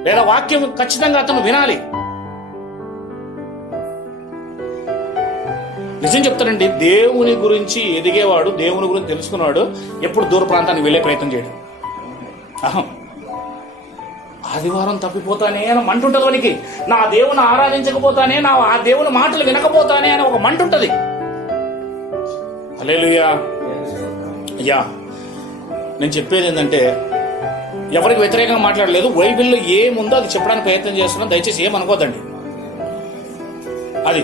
లేదా వాక్యం ఖచ్చితంగా అతను వినాలి. నిజం చెప్తానండి, దేవుని గురించి ఎదిగేవాడు, దేవుని గురించి తెలుసుకున్నాడు ఎప్పుడు దూర ప్రాంతానికి వెళ్ళే ప్రయత్నం చేయడు. ఆదివారం తప్పిపోతానే అని మంటుంటది వానికి. నా దేవుని ఆరాధించకపోతానే, ఆ దేవుని మాటలు వినకపోతానే అని ఒక మంటుంటది. హల్లెలూయా. అయ్యా, నేను చెప్పేది ఏంటంటే ఎవరికి వ్యతిరేకంగా మాట్లాడలేదు. బైబిల్లో ఏముందో అది చెప్పడానికి ప్రయత్నం చేస్తున్నాం. దయచేసి ఏమనుకోదండి. అది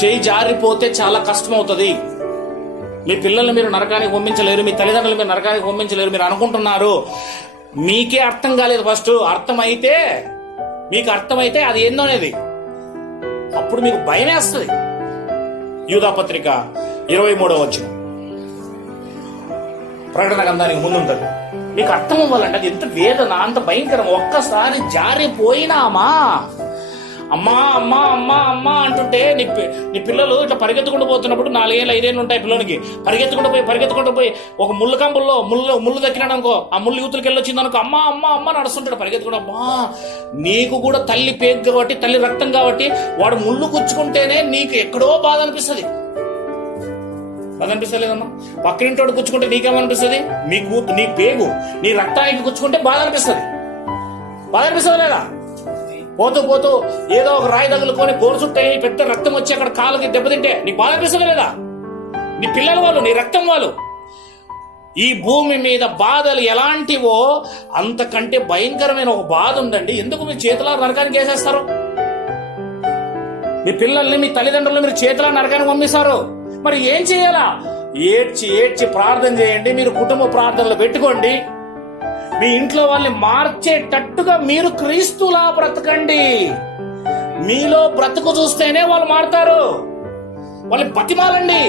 చేయి జారిపోతే చాలా కష్టం అవుతుంది. మీ పిల్లల్ని మీరు నరకానికి పంపించలేరు, మీ తల్లిదండ్రులు మీరు నరకానికి పంపించలేరు. మీరు అనుకుంటున్నారు, మీకే అర్థం కాలేదు. ఫస్ట్ మీకు అర్థమైతే అది ఏందో అనేది అప్పుడు మీకు భయమే వస్తుంది. యూదా పత్రిక 23వ వచనం, ప్రకటన గ్రంథానికి ముందుంటది. మీకు అర్థం అవ్వాలంటే అది ఎంత వేదన, అంత భయంకరం. ఒక్కసారి జారిపోయినామా అమ్మా అమ్మా అమ్మా అమ్మా అంటుంటే నీ పిల్లలు ఇట్లా పరిగెత్తుకుంటూ పోతున్నప్పుడు 4 ఏళ్ళు 5 ఏళ్ళు ఉంటాయి పిల్లలకి. పరిగెత్తుకుంటూ పోయి ఒక ముళ్ళు కంపల్లో ముళ్ళు దక్కినాడనుకో, ఆ ముళ్ళు యూతులకి వెళ్ళొచ్చింది అనుకో, అమ్మా అమ్మా అమ్మ నడుస్తుంటాడు పరిగెత్తుకుంటూ. అమ్మా, నీకు కూడా తల్లి పేగు కాబట్టి, తల్లి రక్తం కాబట్టి వాడు ముళ్ళు గుచ్చుకుంటేనే నీకు ఎక్కడో బాధ అనిపిస్తుంది. బాధ అనిపిస్తలేదమ్మా? పక్కనింటోడు గుచ్చుకుంటే నీకేమనిపిస్తుంది? నీ పేగు నీ రక్తానికి గుచ్చుకుంటే బాధ అనిపిస్తుంది లేదా? పోతూ ఏదో ఒక రాయి తగులుకొని గోరు చుట్టయి పెద్ద రక్తం వచ్చి అక్కడ కాళ్ళకి దెబ్బతింటే నీకు బాధ అనిపిస్తుంది లేదా? నీ పిల్లల వాళ్ళు, నీ రక్తం వాళ్ళు. ఈ భూమి మీద బాధలు ఎలాంటివో అంతకంటే భయంకరమైన ఒక బాధ ఉందండి. ఎందుకు మీ చేతుల నరకానికి వేసేస్తారు? మీ పిల్లల్ని, మీ తల్లిదండ్రులు మీరు చేతుల నరకానికి పంపిస్తారు. మరి ఏం చేయాలా? ఏడ్చి ప్రార్థన చేయండి. మీరు కుటుంబ ప్రార్థనలు పెట్టుకోండి. మీ ఇంట్లో వాళ్ళని మార్చేటట్టుగా మీరు క్రీస్తులా బ్రతకండి. మీలో బ్రతుకు చూస్తేనే వాళ్ళు మారుతారు. వాళ్ళని బతిమాలండి,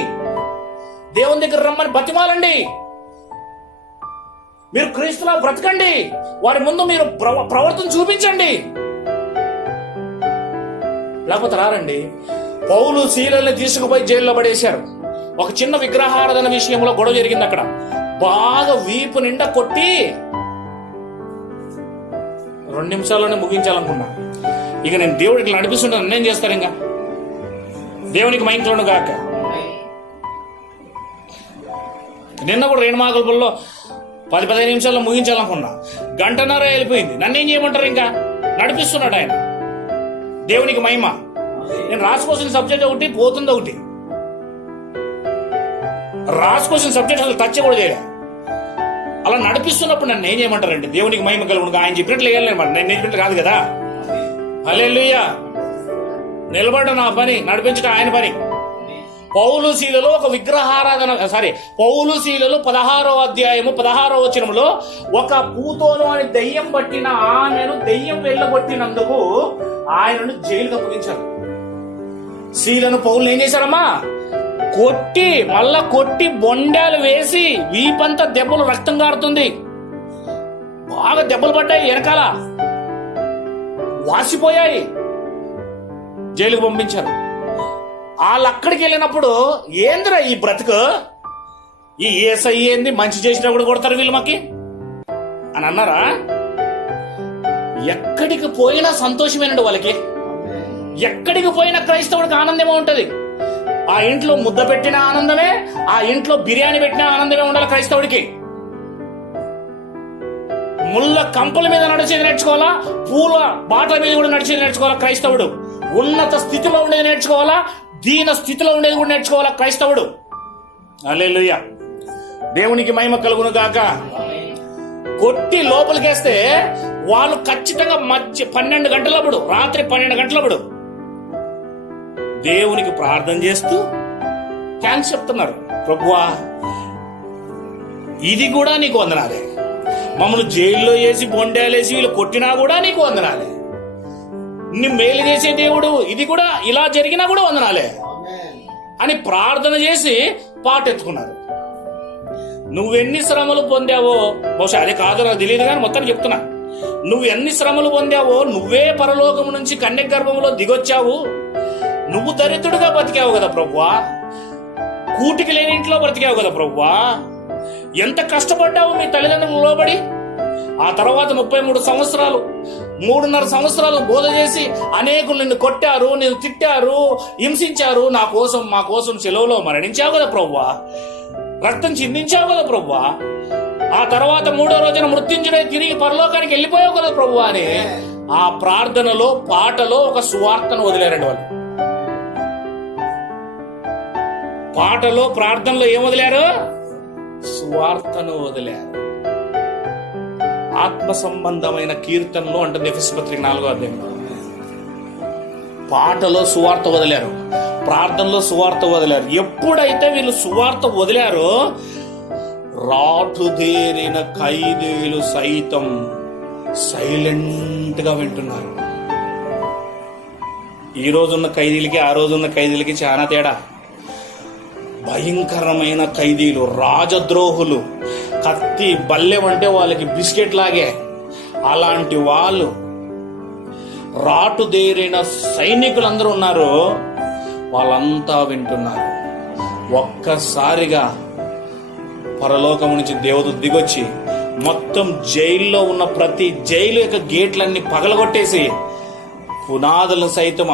దేవుని దగ్గర రమ్మని బతిమాలండి. మీరు క్రీస్తులా బ్రతకండి. వారి ముందు మీరు ప్రవర్తన చూపించండి. లేకపోతే రారండి. పౌలు శీలని తీసుకుపోయి జైల్లో పడేశారు. ఒక చిన్న విగ్రహారాధన విషయంలో గొడవ జరిగింది. అక్కడ బాగా వీపు నిండా కొట్టి 2 నిమిషాల్లోనే ముగించాలనుకున్నా. ఇక నేను దేవుడికి నడిపిస్తుంటాను, నన్నేం చేస్తారు? ఇంకా దేవునికి మైంట్లోను గాక. నిన్న కూడా రేణుమాకల్పల్లో 10-15 నిమిషాల్లో ముగించాలనుకున్నా. 1.5 గంట వెళ్ళిపోయింది. నన్నేం చేయమంటారు? ఇంకా నడిపిస్తున్నాడు ఆయన. దేవునికి మహిమ. నేను రాసుకోవాల్సిన సబ్జెక్ట్ ఒకటి, పోతుంది ఒకటి. రాసుకోవాల్సిన సబ్జెక్ట్ అసలు టచ్ కూడా చేయలే. అలా నడిపిస్తున్నప్పుడు నన్ను ఏం చేయమంటారండి? దేవునికి మహిమ కలుగును. ఆయన చెప్పినట్లు వేయాలి, నేను చెప్పినట్లు కాదు కదా. హల్లెలూయా. నిలబడడం నా పని, నడిపించడం ఆయన పని. పౌలు శీలలో ఒక విగ్రహారాధన, పౌలు శీలలో 16వ అధ్యాయము 16వ వచనంలో ఒక పూతోను అని దెయ్యం పట్టిన ఆమెను దెయ్యం వెళ్ళగొట్టినందుకు ఆయనను జైలుకు అప్పగించారు. శీలను పౌలు ఏం చేశారమ్మా? కొట్టి బొండాలు వేసి వీపంతా దెబ్బలు, రక్తం కారుతుంది. బాగా దెబ్బలు పడ్డాయి, వెనకాల వాసిపోయాయి. జైలుకు పంపించారు. వాళ్ళు అక్కడికి వెళ్ళినప్పుడు ఏందిరా ఈ బ్రతుకు, ఈ ఏసై ఏంది, మంచి చేసినప్పుడు కొడతారు వీళ్ళు మాకి అని అన్నారా? ఎక్కడికి పోయినా సంతోషమేనండి వాళ్ళకి. ఎక్కడికి పోయినా క్రైస్తవుడికి ఆనందమే ఉంటది. ఆ ఇంట్లో ముద్ద పెట్టిన ఆనందమే, ఆ ఇంట్లో బిర్యానీ పెట్టిన ఆనందమే ఉండాలి క్రైస్తవుడికి. ముళ్ళ కంపల మీద నడిచేది నేర్చుకోవాలా, పూల బాటల మీద కూడా నడిచేది నేర్చుకోవాలా క్రైస్తవుడు. ఉన్నత స్థితిలో ఉండేది నేర్చుకోవాలా, దీన స్థితిలో ఉండేది కూడా నేర్చుకోవాలా క్రైస్తవుడు. హల్లెలూయా, దేవునికి మహిమ కలుగును గాక. కొట్టి లోపలికేస్తే వాళ్ళు ఖచ్చితంగా 12 గంటలప్పుడు, రాత్రి 12 గంటలప్పుడు దేవునికి ప్రార్థన చేస్తూ థ్యాంక్స్ చెప్తున్నారు. ప్రభువా, ఇది కూడా నీకు వందనాలే, మమ్మల్ని జైల్లో వేసి బొండాలేసి వీళ్ళు కొట్టినా కూడా నీకు వందనాలే, నీ మేలు చేసే దేవుడు, ఇది కూడా ఇలా జరిగినా కూడా వందనాలే అని ప్రార్థన చేసి పాటెత్తుకున్నారు. నువ్వెన్ని శ్రమలు పొందావో, బహుశా అదే కాదు నాకు తెలియదు కానీ మొత్తానికి చెప్తున్నా, నువ్వు ఎన్ని శ్రమలు పొందావో, నువ్వే పరలోకం నుంచి కన్య గర్భంలో దిగొచ్చావు, నువ్వు దరిద్రుడిగా బతికావు కదా ప్రభువా, కూటికి లేని ఇంట్లో బ్రతికావు కదా ప్రభువా, ఎంత కష్టపడ్డావు మీ తల్లిదండ్రులు లోబడి. ఆ తర్వాత 33 సంవత్సరాలు 3.5 సంవత్సరాలు బోధ చేసి అనేకులు నిన్ను కొట్టారు, నిన్ను తిట్టారు, హింసించారు, నా కోసం మా కోసం సెలవులో మరణించావు కదా ప్రభువా, రక్తం చిందించావు కదా ప్రభువా, ఆ తర్వాత 3వ రోజున మృత్యుంజుడై తిరిగి పరలోకానికి వెళ్ళిపోయావు కదా ప్రభువా అని ఆ ప్రార్థనలో పాటలో ఒక సువార్తను వదిలేరండి వాళ్ళు. పాటలో ప్రార్థనలో ఏం వదిలారు? సువార్తను వదిలారు. ఆత్మ సంబంధమైన కీర్తనలు అంటుంది ఎఫెసీ పత్రిక 4వ అధ్యాయంలో. పాటలో సువార్త వదిలారు, ప్రార్థనలో సువార్త వదిలారు. ఎప్పుడైతే వీళ్ళు సువార్త వదిలారో రాటుదేరిన ఖైదీలు సైతం సైలెంట్ గా వింటున్నారు. ఈ రోజున్న ఖైదీలకి ఆ రోజున్న ఖైదీలకి చాలా తేడా. భయంకరమైన ఖైదీలు, రాజద్రోహులు, కత్తి బల్లెం అంటే వాళ్ళకి బిస్కెట్ లాగే, అలాంటి వాళ్ళు రాటుదేరిన సైనికులందరూ ఉన్నారు, వాళ్ళంతా వింటున్నారు. ఒక్కసారిగా పరలోకం నుంచి దేవదూత దిగొచ్చి మొత్తం జైల్లో ఉన్న ప్రతి జైలు యొక్క గేట్లన్నీ పగలగొట్టేసి పునాదులను సైతం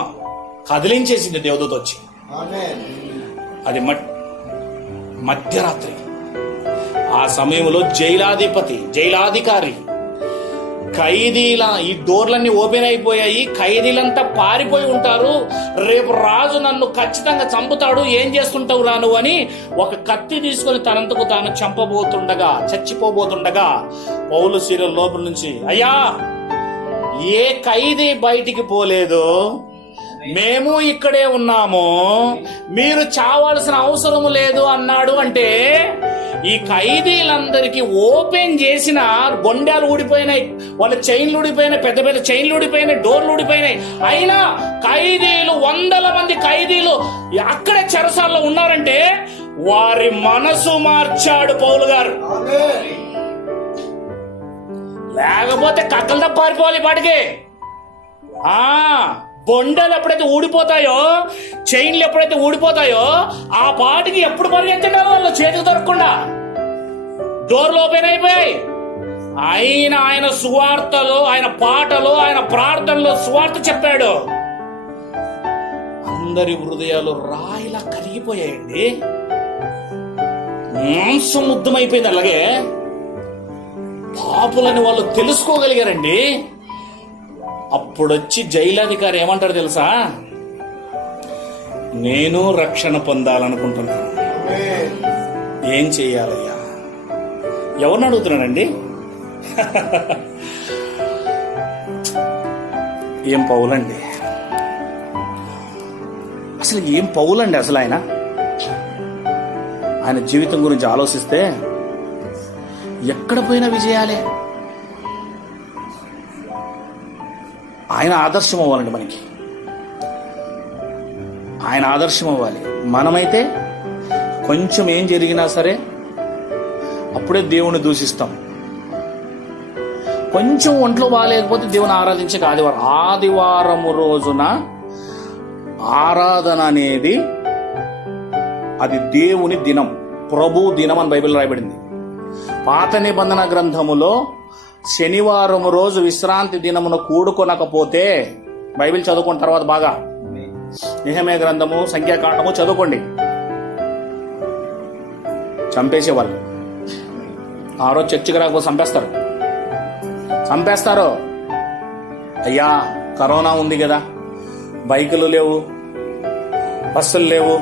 కదిలించేసింది దేవదూత వచ్చి. అది మధ్యరాత్రి. ఆ సమయంలో జైలాధికారి ఖైదీల ఈ డోర్లన్నీ ఓపెన్ అయిపోయాయి, ఖైదీలంతా పారిపోయి ఉంటారు, రేపు రాజు నన్ను ఖచ్చితంగా చంపుతాడు, ఏం చేస్తుంటావు రాను అని ఒక కత్తి తీసుకొని తనంతకు తాను చచ్చిపోబోతుండగా పౌలు శీల లోపల నుంచి, అయ్యా ఏ ఖైదీ బయటికి పోలేదు, మేము ఇక్కడే ఉన్నాము, మీరు చావాల్సిన అవసరం లేదు అన్నాడు. అంటే ఈ ఖైదీలందరికీ ఓపెన్ చేసిన గొండాలు ఊడిపోయినాయి, వాళ్ళ చైన్లు ఊడిపోయినాయి, పెద్ద పెద్ద చైన్లు ఊడిపోయినాయి, డోర్లు ఊడిపోయినాయి. అయినా ఖైదీలు 100 మంది ఖైదీలు అక్కడే చెరసాల్లో ఉన్నారంటే వారి మనసు మార్చాడు పౌలు గారు. లేకపోతే కక్కలతో పారిపోవాలి పాటికి. బొండలు ఎప్పుడైతే ఊడిపోతాయో, చైన్లు ఎప్పుడైతే ఊడిపోతాయో ఆ పాటికి ఎప్పుడు పరిగెత్తడం వాళ్ళు చేతికి దొరకకుండా డోర్లు ఓపెన్ అయిపోయాయి. ఆయన సువార్తలో, ఆయన పాటలో, ఆయన ప్రార్థనలో సువార్త చెప్పాడు. అందరి హృదయాలు రాయిలా కరిగిపోయాయండి, మాంసం ముద్దమైపోయింది. అలాగే పాపులని వాళ్ళు తెలుసుకోగలిగారండి. అప్పుడొచ్చి జైలాధికారి ఏమంటారు తెలుసా? నేను రక్షణ పొందాలనుకుంటున్నాను, ఏం చెయ్యాలయ్యా? ఎవరిని అడుగుతున్నాడండి? ఏం పౌలండి, అసలు ఏం పౌలండి అసలు. ఆయన జీవితం గురించి ఆలోచిస్తే ఎక్కడ పోయినా విజయాలే. ఆయన ఆదర్శం అవ్వాలండి మనకి, ఆయన ఆదర్శం అవ్వాలి. మనమైతే కొంచెం ఏం జరిగినా సరే అప్పుడే దేవుణ్ణి దూషిస్తాం. కొంచెం ఒంట్లో బాగాలేకపోతే దేవుని ఆరాధించక ఆదివారము రోజున ఆరాధన అనేది అది దేవుని దినం, ప్రభు దినం అని బైబిల్ రాయబడింది. పాత నిబంధన గ్రంథములో శనివారం రోజు విశ్రాంతి దినమును కూడుకొనకపోతే, బైబిల్ చదువుకున్న తర్వాత బాగా నెహెమీయా గ్రంథము, సంఖ్యాకాండము చదువుకోండి, చంపేసేవాళ్ళు. ఆ రోజు చర్చికి రాకపోతే చంపేస్తారు. అయ్యా కరోనా ఉంది కదా, బైకులు లేవు, బస్సులు లేవు,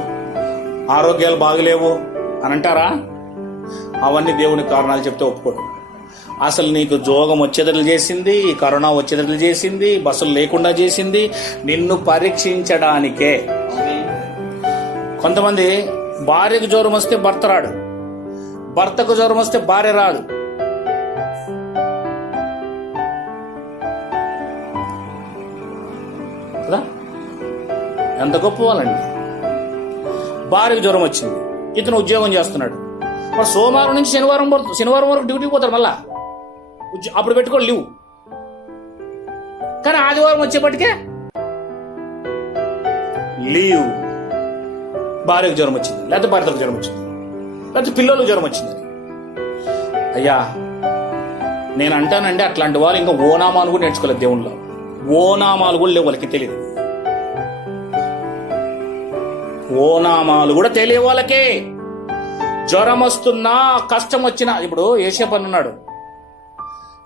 ఆరోగ్యాలు బాగలేవు అని అంటారా? అవన్నీ దేవుని కారణాలు చెప్తే ఒప్పుకోడు. అసలు నీకు జోగం వచ్చేటట్లు చేసింది, కరోనా వచ్చేటట్లు చేసింది, బస్సులు లేకుండా చేసింది నిన్ను పరీక్షించడానికే. కొంతమంది భార్యకు జ్వరం వస్తే భర్త రాడు, భర్తకు జ్వరం వస్తే భార్య రాదు. కదా, ఎంత గొప్ప వాళ్ళండి. భార్యకు జ్వరం వచ్చింది, ఇతను ఉద్యోగం చేస్తున్నాడు, మరి సోమవారం నుంచి శనివారం వరకు డ్యూటీకి పోతాడు, మళ్ళా అప్పుడు పెట్టుకోండి లీవ్. కానీ ఆదివారం వచ్చేపటికే లీవ్. భార్యకు జ్వరం వచ్చింది, లేకపోతే భర్తకు జ్వరం వచ్చింది, లేకపోతే పిల్లలకు జ్వరం వచ్చింది. అయ్యా నేను అంటానండి, అట్లాంటి వాళ్ళు ఇంకా ఓనామాలు కూడా నేర్చుకోలేదు దేవుళ్ళలో. ఓనామాలు కూడా లేవు, వాళ్ళకి తెలియదు. ఓనామాలు కూడా తెలియ వాళ్ళకే. జ్వరం వస్తున్నా, కష్టం వచ్చినా, ఇప్పుడు యేసేపు ఉన్నాడు,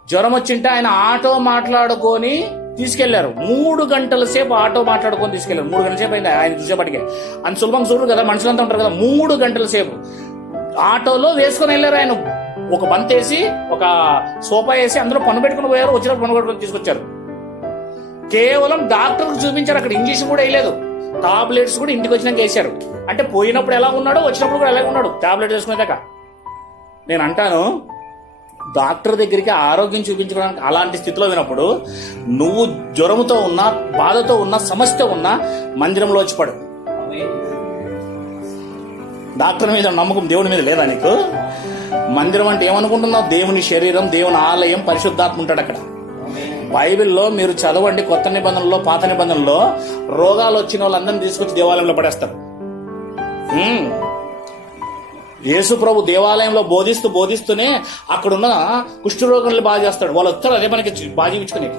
జ్వరం వచ్చింటే ఆయన ఆటో మాట్లాడుకొని తీసుకెళ్లారు. 3 గంటల సేపు ఆటో మాట్లాడుకొని తీసుకెళ్లారు. 3 గంటల సేపు అయింది ఆయన చూసేపటికే. అంత సులభంగా చూడరు కదా, మనుషులంతా ఉంటారు కదా. 3 గంటల సేపు ఆటోలో వేసుకొని వెళ్ళారు. ఆయన ఒక బంత్ వేసి, ఒక సోఫా వేసి అందులో పన్ను పెట్టుకుని పోయారు. వచ్చినప్పుడు పన్ను పెట్టుకుని తీసుకొచ్చారు. కేవలం డాక్టర్కి చూపించారు. అక్కడ ఇంగ్లీష్ కూడా వేయలేదు, టాబ్లెట్స్ కూడా ఇంటికి వచ్చినాక వేశారు. అంటే పోయినప్పుడు ఎలా ఉన్నాడో వచ్చినప్పుడు కూడా ఎలాగ ఉన్నాడు టాబ్లెట్ వేసుకునేదాకా. నేను అంటాను, డాక్టర్ దగ్గరికి ఆరోగ్యం చూపించుకోవడానికి అలాంటి స్థితిలో వినప్పుడు నువ్వు జ్వరంతో ఉన్నా, బాధతో ఉన్నా, సమస్యతో ఉన్నా మందిరంలో వచ్చి పడు. డాక్టర్ మీద నమ్మకం దేవుని మీద లేదా నీకు? మందిరం అంటే ఏమనుకుంటున్నావు? దేవుని శరీరం, దేవుని ఆలయం, పరిశుద్ధాత్మ ఉంటాడు అక్కడ. బైబిల్లో మీరు చదవండి, కొత్త నిబంధనలో, పాత నిబంధనలో రోగాలు వచ్చిన వాళ్ళందరినీ తీసుకొచ్చి దేవాలయంలో పడేస్తారు. యేసు ప్రభు దేవాలయంలో బోధిస్తూనే అక్కడున్న కుష్ఠరోగుల్ని బాగా చేస్తాడు. వాళ్ళు వస్తారు అదే మనకి బాగా జీవించుకునే.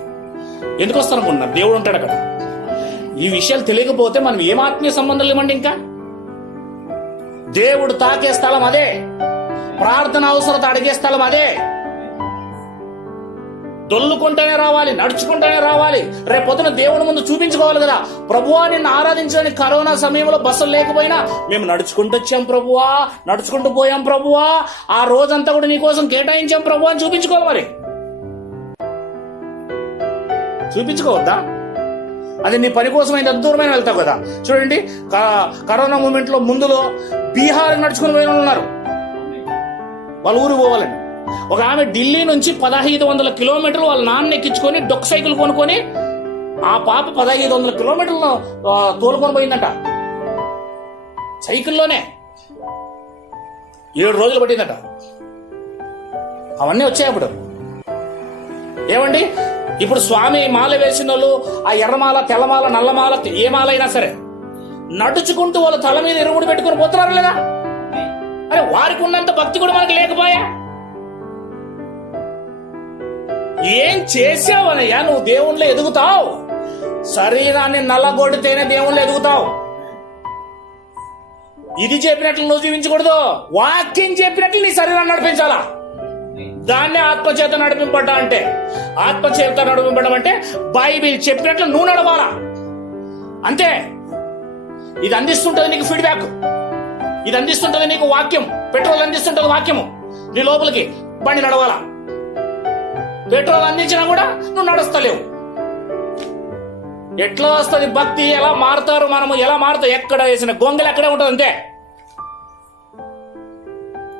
ఎందుకు వస్తారు అనుకుంటున్నారు? దేవుడు ఉంటాడు అక్కడ. ఈ విషయాలు తెలియకపోతే మనం ఏం ఆత్మీయ సంబంధాలు ఇవ్వండి. ఇంకా దేవుడు తాకే స్థలం అదే, ప్రార్థన అవసరత అడిగే స్థలం అదే. దొల్లుకుంటూనే రావాలి, నడుచుకుంటూనే రావాలి. రేపు పొద్దున దేవుని ముందు చూపించుకోవాలి కదా. ప్రభువా నిన్ను ఆరాధించడానికి కరోనా సమయంలో బస్సులు లేకపోయినా మేము నడుచుకుంటూ వచ్చాం ప్రభువా, నడుచుకుంటూ పోయాం ప్రభువా, ఆ రోజంతా కూడా నీ కోసం కేటాయించాం ప్రభువా అని చూపించుకోవాలి. మరి చూపించుకోవద్దా? అది నీ పని కోసం అయితే దూరమైన వెళ్తావు కదా. చూడండి, కరోనా మూమెంట్ లో ముందులో బీహార్ నడుచుకుని పోయిన వాళ్ళు ఉన్నారు, వాళ్ళ ఊరు పోవాలని. ఒక ఆమె ఢిల్లీ నుంచి 1500 కిలోమీటర్లు వాళ్ళ నాన్న ఎక్కించుకొని డొక్ సైకిల్ కొనుక్కొని ఆ పాప 1500 కిలోమీటర్లు తోలుకొని పోయిందట. సైకిల్లోనే 7 రోజులు పట్టిందట. అవన్నీ వచ్చాయి అప్పుడు. ఏమండి, ఇప్పుడు స్వామి మాల వేసిన వాళ్ళు ఆ ఎర్రమాల, తెల్లమాల, నల్లమాల, ఏ మాల అయినా సరే నడుచుకుంటూ వాళ్ళ తల మీద ఎరువుడు పెట్టుకుని పోతున్నారు లేదా? అరే వారికి ఉన్నంత భక్తి కూడా మనకి లేకపోయా? ఏం చేసావనయ్యా నువ్వు? దేవుణ్ణిలో ఎదుగుతావు. శరీరాన్ని నల్లగొడితేనే దేవుణ్ణిలో ఎదుగుతావు. ఇది చెప్పినట్లు నువ్వు జీవించకూడదు. వాక్యం చెప్పినట్లు నీ శరీరాన్ని నడిపించాలా. దాన్నే ఆత్మచేత నడిపింపట అంటే. ఆత్మచేత నడిపింపడం అంటే బైబిల్ చెప్పినట్లు నువ్వు నడవాలా అంతే. ఇది అందిస్తుంటది నీకు ఫీడ్బ్యాక్, ఇది అందిస్తుంటది నీకు వాక్యం, పెట్రోల్ అందిస్తుంటది వాక్యము నీ లోపలికి. బండి నడవాలా. పెట్రోల్ అందించినా కూడా నువ్వు నడుస్తలేవు. ఎట్లా వస్తుంది భక్తి? ఎలా మారుతారు మనము? ఎలా మారుతాం? ఎక్కడ వేసిన గొంగలు ఎక్కడే ఉంటుంది అంతే.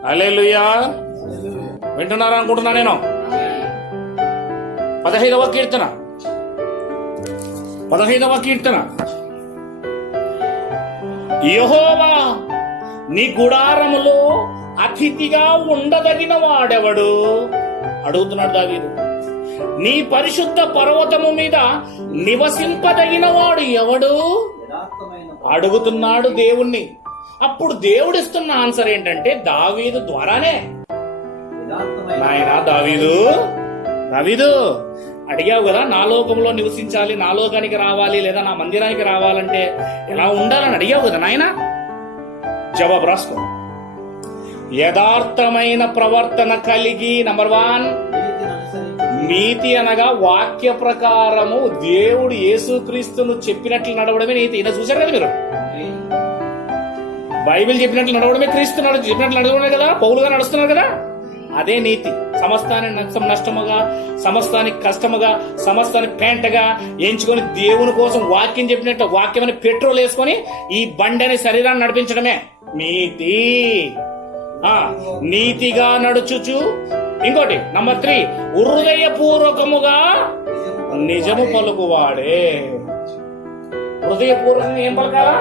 హల్లెలూయా. వింటున్నారా అనుకుంటున్నా నేను. 15వ కీర్తన. యెహోవా నీ గుడారములో అతిథిగా ఉండదగిన వాడెవడు? అడుగుతున్నాడు దావీదు. నీ పరిశుద్ధ పర్వతము మీద నివసింపదగిన వాడు ఎవడు? అడుగుతున్నాడు దేవుణ్ణి. అప్పుడు దేవుడు ఇస్తున్న ఆన్సర్ ఏంటంటే దావీదు ద్వారానే. నాయనా దావీదు అడిగావు కదా, నా లోకంలో నివసించాలి, నా లోకానికి రావాలి, లేదా నా మందిరానికి రావాలంటే ఎలా ఉండాలని అడిగావు కదా నాయనా. జవాబు రాసుకో. యథార్థమైన ప్రవర్తన కలిగి, నంబర్ 1, నీతి అనగా వాక్య ప్రకారము దేవుడు యేసుక్రీస్తును చెప్పినట్లు నడవడమే నీతి. ఇలా చూశారు కదా మీరు, బైబిల్ చెప్పినట్లు నడవడమే క్రీస్తు చెప్పినట్లు నడవడమే కదా, పౌలుగా నడుస్తున్నారు కదా, అదే నీతి. సమస్తాన్ని నష్టముగా, సమస్తానికి కష్టముగా, సమస్తాన్ని పెంటగా ఎంచుకొని దేవుని కోసం వాక్యం చెప్పినట్టు వాక్యం అని పెట్రోల్ వేసుకొని ఈ బండి అనే శరీరాన్ని నడిపించడమే నీతి. నీతిగా నడుచుచు. ఇంకోటి నంబర్ 3, హృదయపూర్వకముగా నిజము పలుకువాడే. హృదయపూర్వకంగా ఏం పలకాలా?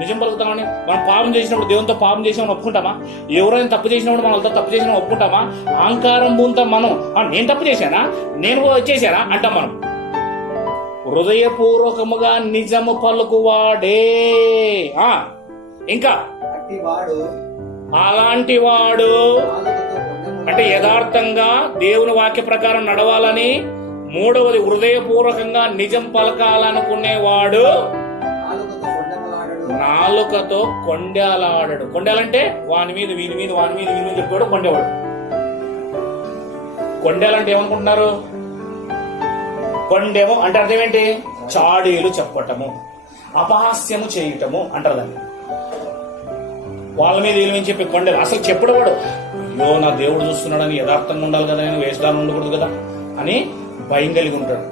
నిజం పలుకుతామని. మనం పాపం చేసినప్పుడు దేవునితో పాపం చేసినామని ఒప్పుకుంటామా? ఎవరైనా తప్పు చేసినప్పుడు మనతో తప్పు చేసినా ఒప్పుకుంటామా? అహంకారం పూంతాం మనం. నేను తప్పు చేశానా, నేను వచ్చేసానా అంటాం మనం. హృదయపూర్వకముగా నిజము పలుకువాడే. ఇంకా అలాంటి వాడు అంటే యథార్థంగా దేవుని వాక్య ప్రకారం నడవాలని. 3వది, హృదయపూర్వకంగా నిజం పలకాలనుకునేవాడు నాలుకతో కొండెలాడడు. కొండెలంటే వాని మీద వీని మీద వాని మీద వీని మీద చెప్పాడు కొండేవాడు. కొండెలంటే ఏమనుకుంటున్నారు? కొండేమో అంటే అర్థం ఏంటి? చాడీలు చెప్పటము, అపహాస్యము చేయటము అంటారు దాన్ని. వాళ్ళ మీద వీళ్ళ మీద చెప్పి కొండలు అసలు చెప్పడవాడు. అయ్యో నా దేవుడు చూస్తున్నాడని యథార్థంగా ఉండాలి కదా, నేను వేషధారణ ఉండకూడదు కదా అని భయం కలిగి ఉంటాడు.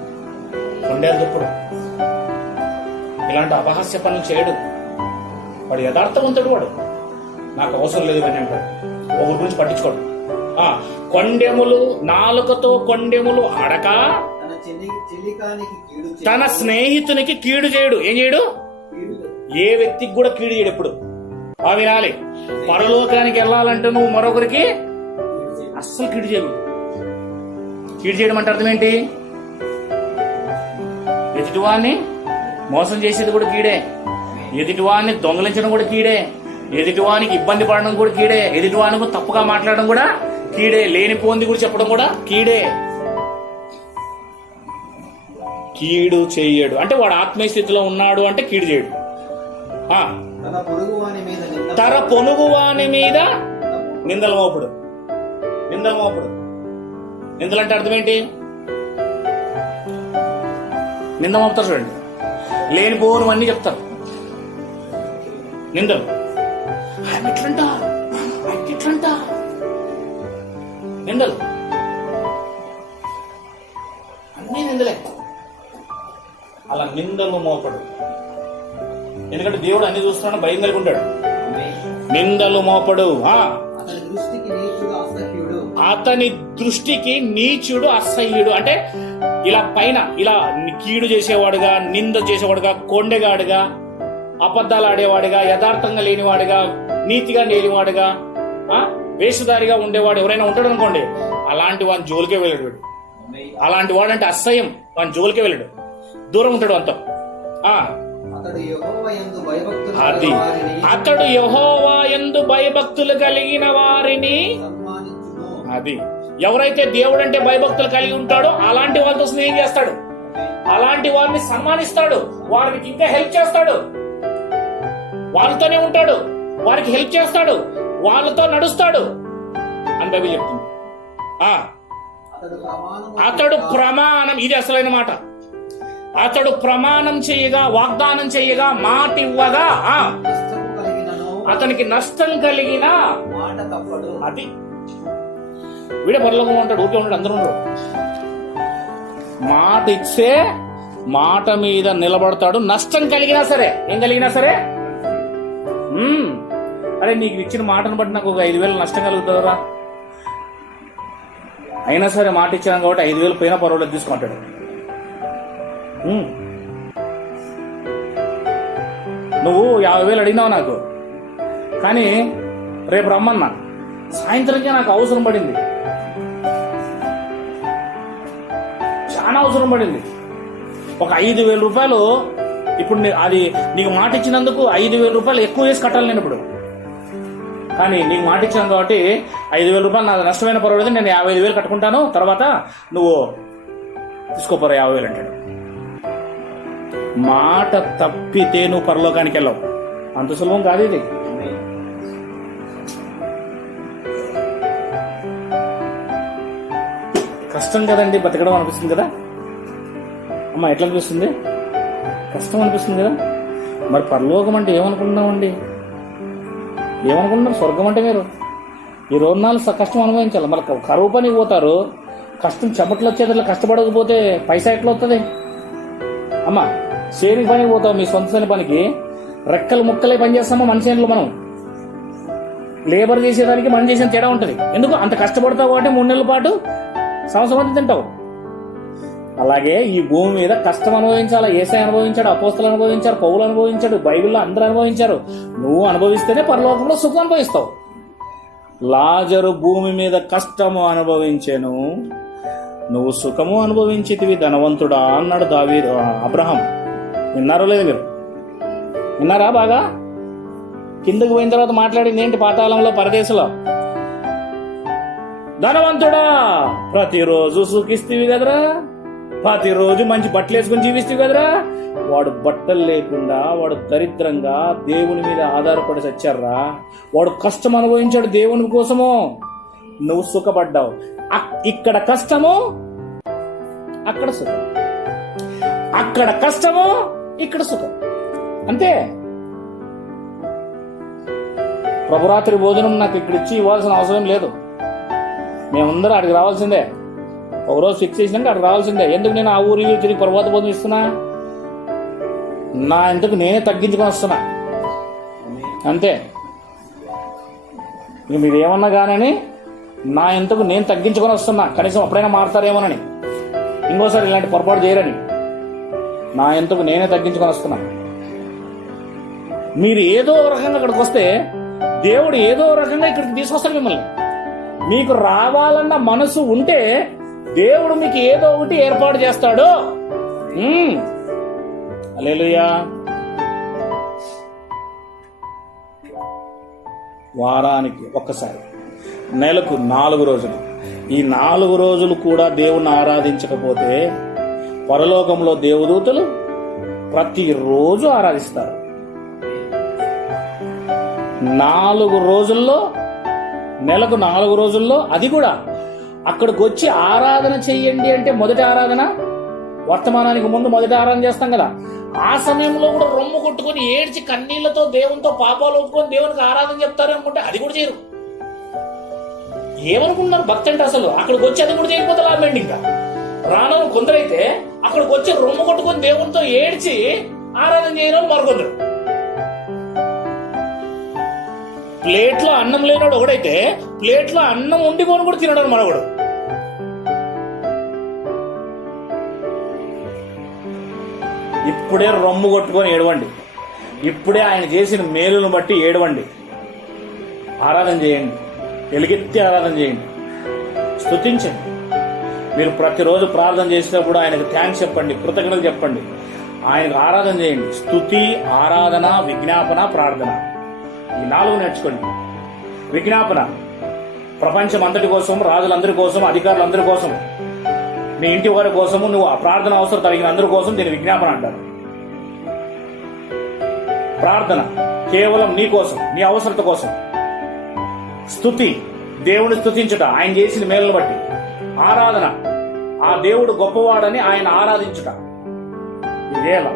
కొండలు చెప్పుడు ఇలాంటి అపహాస్య పనులు చేయడు. వాడు యథార్థవంతుడు. వాడు నాకు అవసరం లేదు అని అంటాడు. ఒకరి గురించి పట్టించుకోడు. కొండెములు, నాలుకతో కొండెములు అడక తన స్నేహితునికి కీడు చేయడు. ఏం చేయడు? ఏ వ్యక్తికి కూడా కీడు చేయడు. ఎప్పుడు వినాలి, పరలోకానికి వెళ్ళాలంటే నువ్వు మరొకరికి అస్సలు కీడు చేయడు. కీడు చేయడం అంటే అర్థం ఏంటి? ఎదుటివాన్ని మోసం చేసేది కూడా కీడే, ఎదుటివాన్ని దొంగలించడం కూడా కీడే, ఎదుటివానికి ఇబ్బంది పడడం కూడా కీడే, ఎదుటివానికి తప్పుగా మాట్లాడడం కూడా కీడే, లేనిపోంది కూడా చెప్పడం కూడా కీడే. కీడు చెయ్యడు అంటే వాడు ఆత్మీయ స్థితిలో ఉన్నాడు అంటే కీడు చేయడు. తన పొనుగువాని మీద నిందల మోపుడు. నిందల మోపుడు, నిందలంటే అర్థం ఏంటి? నింద మోపుతారు చూడండి, లేనిపోను అన్ని చెప్తారు. నిందలు, ఆయన ఇట్లంటా, ఆయన ఇట్లంటా, నిందలు అన్నీ నిందలే. అలా నిందలు మోపడు. ఎందుకంటే దేవుడు అన్ని చూస్తున్నాడు, భయం కలిగి ఉంటాడు. నిందలు మోపడు. అతని దృష్టికి నీచుడు అసహ్యుడు అంటే ఇలా పైన ఇలా కీడు చేసేవాడుగా, నింద చేసేవాడుగా, కొండెగాడుగా, అబద్ధాలు ఆడేవాడుగా, యథార్థంగా లేనివాడుగా, నీతిగా లేనివాడుగా, వేషధారిగా ఉండేవాడు ఎవరైనా ఉంటాడు అనుకోండి, అలాంటి వాని జోలికే వెళ్ళాడు వీడు. అలాంటి వాడు అంటే అసహ్యం, వాని జోలికే వెళ్ళాడు, దూరం ఉంటాడు అంత. అది అతడు యెహోవా యందు భయభక్తులు కలిగిన వారిని, అది ఎవరైతే దేవుడు అంటే భయభక్తులు కలిగి ఉంటాడో అలాంటి వాళ్ళతో స్నేహం చేస్తాడు, అలాంటి వారిని సన్మానిస్తాడు, వారికి ఇంకా హెల్ప్ చేస్తాడు, వాళ్ళతోనే ఉంటాడు, వారికి హెల్ప్ చేస్తాడు, వాళ్ళతో నడుస్తాడు అని బైబిల్ చెప్తుంది. అతడు ప్రమాణం, ఇది అసలైన మాట, అతడు ప్రమాణం చేయగా, వాగ్దానం చేయగా, మాట ఇవ్వగా అతనికి నష్టం కలిగిన అది వీడే పరలోకంలో ఉంటాడు, ఊరికే ఉంటాడు, అందరూ ఉండరు. మాట ఇచ్చే మాట మీద నిలబడతాడు, నష్టం కలిగినా సరే, ఏం కలిగినా సరే. అరే నీకు ఇచ్చిన మాటను బట్టి నాకు ఒక 5,000 నష్టం కలుగుతుందా, అయినా సరే మాట ఇచ్చాను కాబట్టి 5,000 పోయినా పర్వాలేదు తీసుకుంటాడు. నువ్వు 50,000 అడిగినావు నాకు, కానీ రేపు రమ్మన్నా, సాయంత్రంకే నాకు అవసరం పడింది, చాలా అవసరం పడింది, ఒక 5,000 రూపాయలు ఇప్పుడు అది నీకు మాట ఇచ్చినందుకు 5,000 రూపాయలు ఎక్కువ వేసి కట్టాలి నేను ఇప్పుడు. కానీ నీకు మాట ఇచ్చాను కాబట్టి 5,000 రూపాయలు నాకు నష్టమైన పర్వాలేదు, నేను 55,000 కట్టుకుంటాను, తర్వాత నువ్వు తీసుకోపోరా 50,000 అంటాడు. మాట తప్పితే నువ్వు పరలోకానికి వెళ్ళవు, అంత సులభం కాదు ఇది. కష్టం కదండి బతకడం అనిపిస్తుంది కదా అమ్మ, ఎట్లా అనిపిస్తుంది? కష్టం అనిపిస్తుంది కదా. మరి పరలోకం అంటే ఏమనుకుంటున్నామండి? ఏమనుకుంటున్నారు? స్వర్గం అంటే మీరు ఈ 2 కష్టం అనుభవించాలి. మళ్ళీ కరువు పనికి పోతారు, కష్టం చెమటలు వచ్చేది, కష్టపడకపోతే పైసా ఎట్లా వస్తుంది అమ్మ? చేనికి పనికి పోతావు, మీ సొంత పనికి రెక్కలు ముక్కలే పని చేస్తామా మనిషి మనం. లేబర్ చేసేదానికి మనం చేసిన తేడా ఉంటుంది. ఎందుకు అంత కష్టపడతావు కాబట్టి 3 నెలల పాటు సంవత్సరం అంతా తింటావు. అలాగే ఈ భూమి మీద కష్టం అనుభవించాలా. యేసయ్య అనుభవించాడు, అపోస్తలు అనుభవించారు, పౌలు అనుభవించాడు, బైబిల్లో అందరూ అనుభవించారు. నువ్వు అనుభవిస్తేనే పరలోకంలో సుఖం అనుభవిస్తావు. లాజరు భూమి మీద కష్టము అనుభవించెను, నువ్వు సుఖము అనుభవించితివి ధనవంతుడా అన్నాడు అబ్రహాం. విన్నారో లేదు మీరు? విన్నారా? బాగా కిందకు పోయిన తర్వాత మాట్లాడింది ఏంటి? పాతాళంలో పరదేశంలో ధనవంతుడా ప్రతిరోజు సుఖిస్తీవి కదరా, ప్రతిరోజు మంచి బట్టలు వేసుకుని జీవిస్తీవి కదరా. వాడు బట్టలు లేకుండా, వాడు దరిద్రంగా దేవుని మీద ఆధారపడి చచ్చారా. వాడు కష్టం అనుభవించాడు దేవుని కోసము, నువ్వు సుఖపడ్డావు. ఇక్కడ కష్టము, అక్కడ సుఖం. అక్కడ కష్టము, ఇక్కడ సుఖం. అంతే. ప్రభురాత్రి భోజనం నాకు ఇక్కడ ఇచ్చి ఇవ్వాల్సిన అవసరం లేదు. మేమందరూ అక్కడికి రావాల్సిందే. ఒకరోజు ఫిక్స్ చేసినాక అక్కడికి రావాల్సిందే. ఎందుకు నేను ఆ ఊరి తిరిగి ప్రభాత భోజనం ఇస్తున్నా? నా ఇంతకు నేనే తగ్గించుకొని వస్తున్నా, అంతే. ఇక మీరు ఏమన్నా కానీ నా ఇంతకు నేను తగ్గించుకొని వస్తున్నా. కనీసం అప్పుడైనా మారుతారేమోనని, ఇంకోసారి ఇలాంటి పొరపాటు చేయరని నా ఇంతకు నేనే తగ్గించుకొని వస్తున్నా. మీరు ఏదో రకంగా అక్కడికి వస్తే దేవుడు ఏదో రకంగా ఇక్కడికి తీసుకొస్తాడు మిమ్మల్ని. మీకు రావాలన్న మనసు ఉంటే దేవుడు మీకు ఏదో ఒకటి ఏర్పాటు చేస్తాడు. హల్లెలూయా. వారానికి ఒక్కసారి, నెలకు 4 రోజులు. ఈ 4 రోజులు కూడా దేవుణ్ణి ఆరాధించకపోతే పరలోకంలో దేవదూతలు ప్రతిరోజు ఆరాధిస్తారు. 4 రోజుల్లో, నెలకు 4 రోజుల్లో, అది కూడా అక్కడికి వచ్చి ఆరాధన చెయ్యండి అంటే మొదటి ఆరాధన, వర్తమానానికి ముందు మొదటి ఆరాధన చేస్తాం కదా, ఆ సమయంలో కూడా రొమ్ము కొట్టుకొని ఏడ్చి కన్నీళ్లతో దేవునితో పాపాలు ఒప్పుకొని దేవునికి ఆరాధన చెప్తారు అనుకుంటే అది కూడా చేయరు. ఏమనుకుంటున్నారు భక్తి అంటే? అసలు అక్కడికి వచ్చి అది కూడా చేయకపోతే లాభండి. ఇంకా రాను కొందరైతే అక్కడికి వచ్చి రొమ్ము కొట్టుకొని దేవునితో ఏడ్చి ఆరాధన చేయడం మరికొందరు. ప్లేట్లో అన్నం లేనాడు ఒకడైతే ప్లేట్లో అన్నం వండుకొని కూడా తినడం మరొకడు. ఇప్పుడే రొమ్ము కొట్టుకొని ఏడవండి. ఇప్పుడే ఆయన చేసిన మేలును బట్టి ఏడవండి. ఆరాధన చేయండి, ఎలుగెత్తి ఆరాధన చేయండి, స్తుతించండి. మీరు ప్రతిరోజు ప్రార్థన చేసినప్పుడు ఆయనకు థ్యాంక్స్ చెప్పండి, కృతజ్ఞతలు చెప్పండి. ఆయనకు ఆరాధన చేయండి. స్తుతి, ఆరాధన, విజ్ఞాపన, ప్రార్థన, ఈ 4 నేర్చుకోండి. విజ్ఞాపన ప్రపంచం అంతటి కోసం, రాజులందరి కోసం, అధికారులందరి కోసం, మీ ఇంటి వారి కోసము, నువ్వు ఆ ప్రార్థన అవసరం కలిగిన అందరి కోసం దీన్ని విజ్ఞాపన అంటారు. ప్రార్థన కేవలం నీ కోసం, నీ అవసరత కోసం. స్తుతి దేవుని స్తుతించుట, ఆయన చేసిన మేలును బట్టి. ఆరాధన ఆ దేవుడు గొప్పవాడని ఆయన ఆరాధించుట. ఇది చేయాల,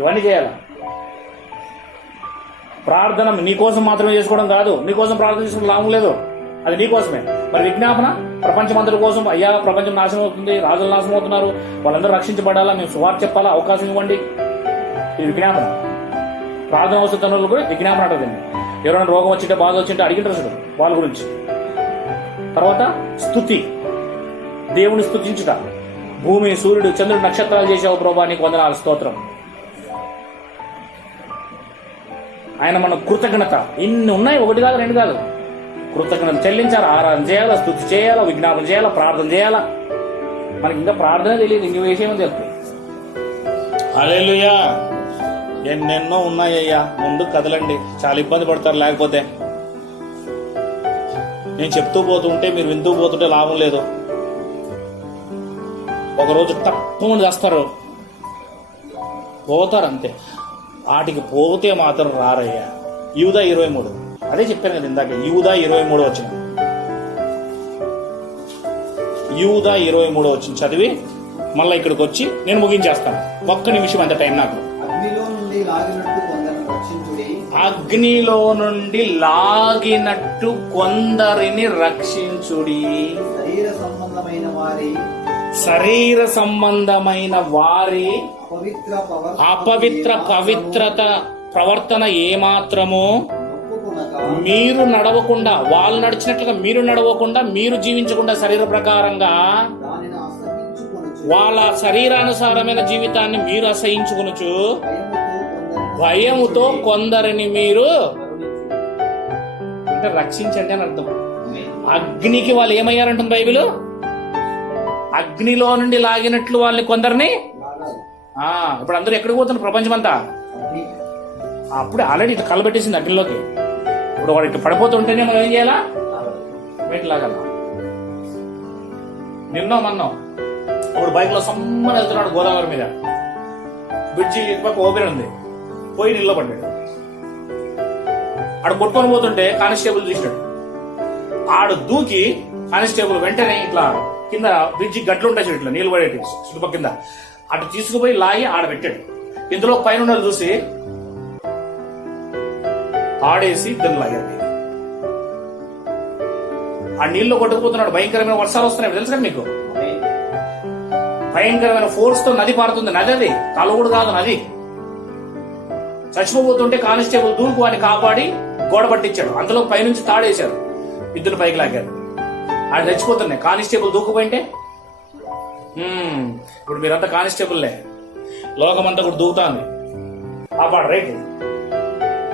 ఇవన్నీ చేయాల. ప్రార్థన నీకోసం మాత్రమే చేసుకోవడం కాదు. నీకోసం ప్రార్థన చేసుకోవడం లాభం లేదు, అది నీకోసమే. మరి విజ్ఞాపన ప్రపంచమంతటి కోసం. అయ్యా ప్రపంచం నాశనం అవుతుంది, రాజులు నాశనం అవుతున్నారు, వాళ్ళందరూ రక్షించబడాలా, నేను సువార్త చెప్పాలా, అవకాశం ఇవ్వండి. ఇది విజ్ఞాపన. ప్రార్థన అవసరం కూడా విజ్ఞాపన అంటదండి. ఎవరైనా రోగం వచ్చింటే, బాధ వచ్చింటే అడిగింటారు అసలు వాళ్ళ గురించి. తర్వాత స్తుతి, దేవుని స్తుతించుట. భూమి, సూర్యుడు, చంద్రుడు, నక్షత్రాలు చేసావు ప్రభా, నీకు వందనాలు, స్తోత్రం. ఆయన మన కృతజ్ఞత. ఇన్ని ఉన్నాయి, 1 కాదు 2 కాదు. కృతజ్ఞత చెల్లించాలా, ఆరాధన చేయాలా, స్తుతి చేయాలా, విజ్ఞాపన చేయాలా, ప్రార్థన చేయాలా. మనకి ఇంకా ప్రార్థన తెలియదు, ఇంక విషయం తెలుస్తుంది. హల్లెలూయా. ఎన్నెన్నో ఉన్నాయ్యా, ముందు కదలండి. చాలా ఇబ్బంది పడతారు లేకపోతే. నేను చెప్తూ పోతుంటే మీరు వింటూ పోతుంటే లాభం లేదు. ఒకరోజు తప్పకుండా చేస్తారు, పోతారు అంతే. వాటికి పోతే మాత్రం రారయ్యా. యూదా 23, అదే చెప్పాను కదా ఇందాక, యూదా 23 వచ్చిన. యూదా 23 వచ్చింది చదివి మళ్ళీ ఇక్కడికి వచ్చి నేను ముగించేస్తాను. ఒక్క నిమిషం అంత టైం నాకు. అగ్నిలో నుండి లాగినట్టు కొందరిని రక్షించుడి. శరీర సంబంధమైన వారి పవిత్రత ప్రవర్తన ఏమాత్రము మీరు నడవకుండా, వాళ్ళు నడిచినట్లుగా మీరు నడవకుండా, మీరు జీవించకుండా శరీర ప్రకారంగా వాళ్ళ శరీరానుసారమైన జీవితాన్ని మీరు అసహించుకొనుచు భయముతో కొందరిని మీరు అంటే రక్షించండి అని అర్థం. అగ్నికి వాళ్ళు ఏమయ్యారంటుంది బైబిల్. అగ్నిలో నుండి లాగినట్లు వాళ్ళని కొందరిని. ఇప్పుడు అందరూ ఎక్కడికి పోతున్నారు ప్రపంచం అంతా? అప్పుడే ఆల్రెడీ ఇట్లా కలబెట్టేసింది అగ్నిలోకి. ఇప్పుడు వాడు ఇట్లా పడిపోతుంటేనే మనం ఏం చేయాలా? వెయిట్ లాగాల. నిన్నో మన్నో ఇప్పుడు బైక్ లో సమ్మని వెళ్తున్నాడు గోదావరి మీద, బ్రిడ్జి ఇటుపక్క ఓపెన్ ఉంది, పోయి నీళ్ళలో పడ్డాడు. ఆడు కొట్టుకొని పోతుంటే కానిస్టేబుల్ చూసినాడు. ఆడు దూకి కానిస్టేబుల్ వెంటనే ఇట్లా కింద బ్రిడ్జి గట్లు ఉంటాయి చూడు, ఇట్లా నీళ్ళు పడేటి చుట్టుపక్క కింద అటు తీసుకుపోయి లాగి ఆడ పెట్టాడు. ఇందులో పైన చూసి ఆడేసి ఇద్దరు లాగాడు. ఆ నీళ్ళు కొట్టుకుపోతున్నాడు. భయంకరమైన వర్షాలు వస్తున్నాయి తెలుసు కదా మీకు. భయంకరమైన ఫోర్స్ తో నది పారుతుంది. నది అది తలవుడు కాదు, నది. చచ్చిపోతుంటే కానిస్టేబుల్ దూకు వాడిని కాపాడి గోడ పట్టించాడు. అంతలో పైనుంచి తాడేశారు, ఇద్దరు పైకి లాగారు. ఆయన చచ్చిపోతున్నాయి. కానిస్టేబుల్ దూకుపోయింటే ఇప్పుడు మీరంతా కానిస్టేబుల్లే. లోకమంతా కూడా దూకుతాంది. కాపాడు రైట్,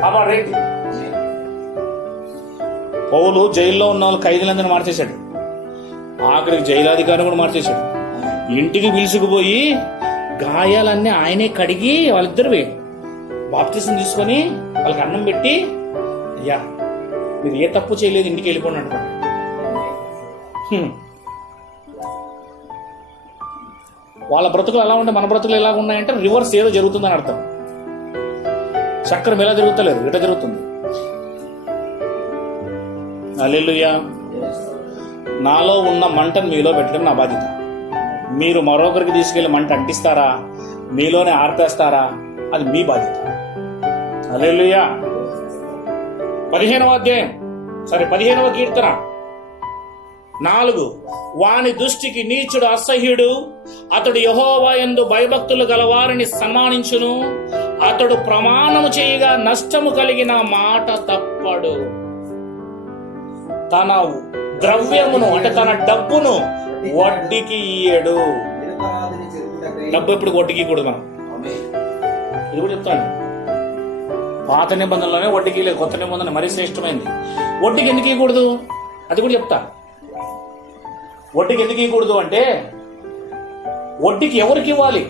కాపాడు రైట్. పౌలు జైల్లో ఉన్న వాళ్ళు ఖైదీలందరినీ మార్చేశాడు. ఆఖరికి జైలాధికారిని కూడా మార్చేశాడు. ఇంటికి పిలుచుకుపోయి గాయాలన్నీ ఆయనే కడిగి వాళ్ళిద్దరు బాప్తిసం తీసుకొని వాళ్ళకి అన్నం పెట్టి, అయ్యా మీరు ఏ తప్పు చేయలేదు, ఇంటికి వెళ్ళిపోండి అంటున్నాడు. వాళ్ళ బ్రతుకులు ఎలా ఉంటే మన బ్రతుకులు ఎలా ఉన్నాయంటే రివర్స్ ఏదో జరుగుతుందని అర్థం. చక్రం ఎలా జరుగుతలేదు, ఇట జరుగుతుంది. హల్లెలూయా. నాలో ఉన్న మంటను మీలో పెట్టడం నా బాధ్యత. మీరు మరొకరికి తీసుకెళ్లి మంట అంటిస్తారా, మీలోనే ఆర్పేస్తారా, అది మీ బాధ్యత. హల్లెలూయా. 15వ అధ్యాయం 15వ కీర్తన 4. వాని దృష్టికి నీచుడు అసహ్యుడు, అతడు యెహోవా యందు భయభక్తులు గలవారిని సన్మానించును. అతడు ప్రమాణము చేయగా నష్టము కలిగిన మాట తప్పడు. తన ద్రవ్యమును అంటే తన డబ్బును వడ్డీకి ఇయ్యడు. డబ్బు ఎప్పుడు వడ్డీకి కూడదు మనం. ఇది కూడా చెప్తాను. పాత నిబంధనలోనే వడ్డీకి లేదు, కొత్త నిబంధన మరీ శ్రేష్టమైంది. వడ్డీకి ఎందుకు ఇవ్వకూడదు అది కూడా చెప్తా. వడ్డీకి ఎందుకు ఇవ్వకూడదు అంటే, వడ్డీకి ఎవరికి ఇవ్వాలి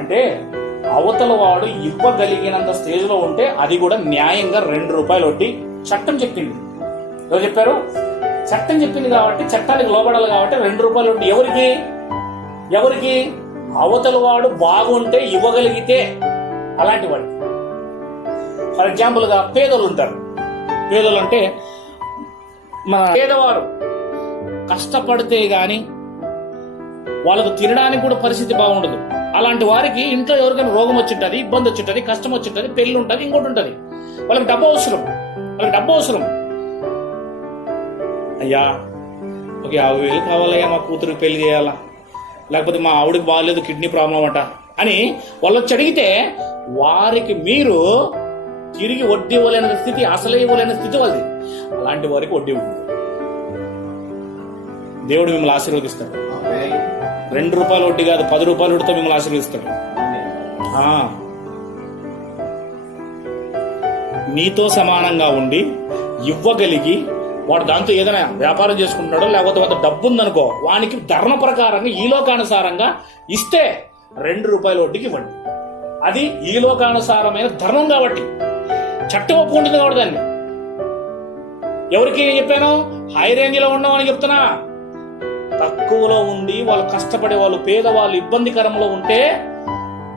అంటే అవతల వాడు ఇవ్వగలిగినంత స్టేజ్ లో ఉంటే అది కూడా న్యాయంగా 2 రూపాయలు వడ్డీ చట్టం చెప్పింది. ఎవరు చెప్పారు? చట్టం చెప్పింది కాబట్టి, చట్టానికి లోబడాలి కాబట్టి 2 రూపాయలు వడ్డీ. ఎవరికి? అవతల వాడు బాగుంటే ఇవ్వగలిగితే అలాంటి వాడు. ఫర్ ఎగ్జాంపుల్ గా పేదలు ఉంటారు. పేదలు అంటే మన పేదవారు కష్టపడితే గాని వాళ్ళకు తినడానికి కూడా పరిస్థితి బాగుండదు. అలాంటి వారికి ఇంట్లో ఎవరికైనా రోగం వచ్చింటది, ఇబ్బంది వచ్చింటది, కష్టం వచ్చింటది, పెళ్లి ఉంటది, ఇంకోటి ఉంటది. వాళ్ళకి డబ్బు అవసరం. అయ్యా ఒక 50,000 కావాలయ్యా, మా కూతురికి పెళ్లి చేయాలా, లేకపోతే మా ఆవిడకి బాగాలేదు, కిడ్నీ ప్రాబ్లం అట అని వాళ్ళు వచ్చి అడిగితే వారికి మీరు తిరిగి వడ్డీ ఇవ్వలేని స్థితి, అసలే ఇవ్వలేని స్థితి వాళ్ళది. అలాంటి వారికి వడ్డీ ఉంటుంది. దేవుడు మిమ్మల్ని ఆశీర్వదిస్తాడు. 2 రూపాయలు వడ్డీ కాదు, 10 రూపాయలు వడ్డీతో మిమ్మల్ని ఆశీర్వదిస్తాడు. నీతో సమానంగా ఉండి ఇవ్వగలిగి వాడు దాంతో ఏదైనా వ్యాపారం చేసుకుంటున్నాడో లేకపోతే వాడు డబ్బు ఉందనుకో, వానికి ధర్మ ప్రకారంగా ఈ లోకానుసారంగా ఇస్తే 2 రూపాయల వడ్డీకి ఇవ్వండి. అది ఈ లోకానుసారమైన ధర్మం కాబట్టి చట్టం ఒప్పుకుంటుంది కాబట్టి దాన్ని. ఎవరికి చెప్పాను? హై రేంజ్ లో ఉండమని చెప్తున్నా. తక్కువలో ఉండి వాళ్ళు కష్టపడే వాళ్ళు, పేదవాళ్ళు ఇబ్బందికరంలో ఉంటే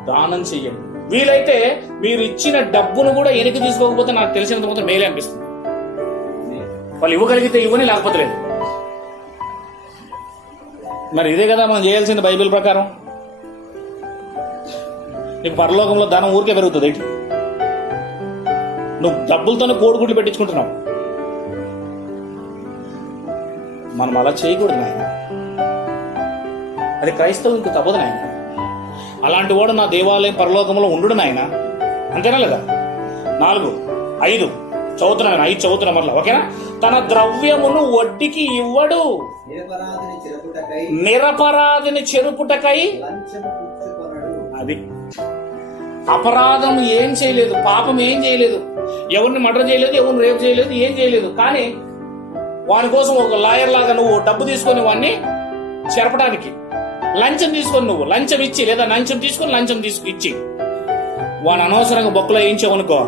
దానం చెయ్యండి. వీలైతే మీరు ఇచ్చిన డబ్బును కూడా వెనక్కి తీసుకోకపోతే నాకు తెలిసినంత మాత్రం మేలే అనిపిస్తుంది. వాళ్ళు ఇవ్వగలిగితే ఇవ్వని, లేకపోతే లేదు. మరి ఇదే కదా మనం చేయాల్సింది బైబిల్ ప్రకారం. నీకు పరలోకంలో ధనం ఊరికే పెరుగుతుంది ఏంటి? నువ్వు డబ్బులతోనే కోడిగుడ్లు పెట్టించుకుంటున్నావు. మనం అలా చేయకూడదు నాయన. అది క్రైస్తవునికి తప్పదు నాయన. అలాంటి వాడు నా దేవాలయం పరలోకంలో ఉండు నాయన. అంతేనా లేదా? 4, 5 చదువుతున్నాను. 5 చదువుతున్నా మరలా, ఓకేనా? తన ద్రవ్యమును వడ్డీకి ఇవ్వడు, నిరపరాధిని చెరుపుటకై. అది అపరాధం ఏం చేయలేదు, పాపం ఏం చేయలేదు, ఎవరిని మర్డర్ చేయలేదు, ఎవరిని రేపు చేయలేదు, ఏం చేయలేదు. కానీ వాని కోసం ఒక లాయర్ లాగా నువ్వు డబ్బు తీసుకొని వాడిని చెరపడానికి లంచం తీసుకొని, నువ్వు లంచం ఇచ్చి లేదా లంచం తీసుకొని లంచం ఇచ్చి వాని అనవసరంగా బొక్కలో వేయించావనుకో,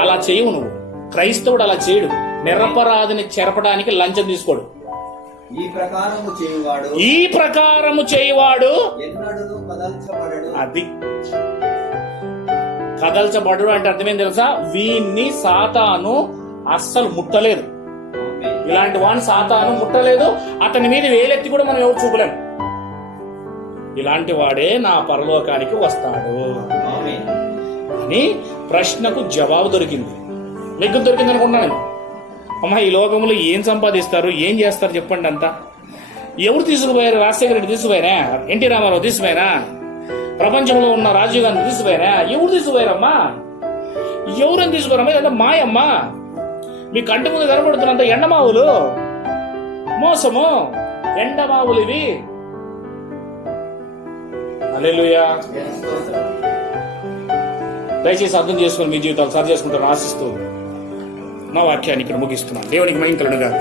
అలా చేయవు నువ్వు. క్రైస్తవుడు అలా చేయడు. నిరపరాధిని చెరపడానికి లంచం తీసుకోడు. ఈ ప్రకారము చేయువాడు అది కదల్చబడు అంటే అర్థమేం తెలుసా? వీన్ని సాతాను అస్సలు ముట్టలేదు. ఇలాంటి వాడిని సాతాను ముట్టలేదు. అతని మీద వేలెత్తి కూడా మనం ఎవరు చూపలేము. ఇలాంటి వాడే నా పరలోకానికి వస్తాడు అని ప్రశ్నకు జవాబు దొరికింది. మీకు దొరికింది అనుకుంటున్నాను. అమ్మా, ఈ లోకంలో ఏం సంపాదిస్తారు, ఏం చేస్తారు చెప్పండి అంతా? ఎవరు తీసుకుపోయారు? రాజశేఖర రెడ్డి తీసుకుపోయారా? ఎన్టీ రామారావు తీసుకుపోయారా? ప్రపంచంలో ఉన్న రాజీవ్ గాంధీ తీసుకుపోయారా? ఎవరు తీసుకుపోయారమ్మా? ఎవరని తీసుకుపోయారమ్మా? ఇదంతా మాయమ్మా. మీ కంటి ముందు కనబడుతున్నంత ఎండమావులు, మోసము, ఎండమావులు ఇవి. హల్లెలూయా. దయచేసి అర్థం చేసుకుని మీ జీవితాలు సరి చేసుకుంటారని ఆశిస్తూ నా వాక్యాన్ని ఇక్కడ ముగిస్తున్నాను. దేవునికి మహిమ కలుగును గాక.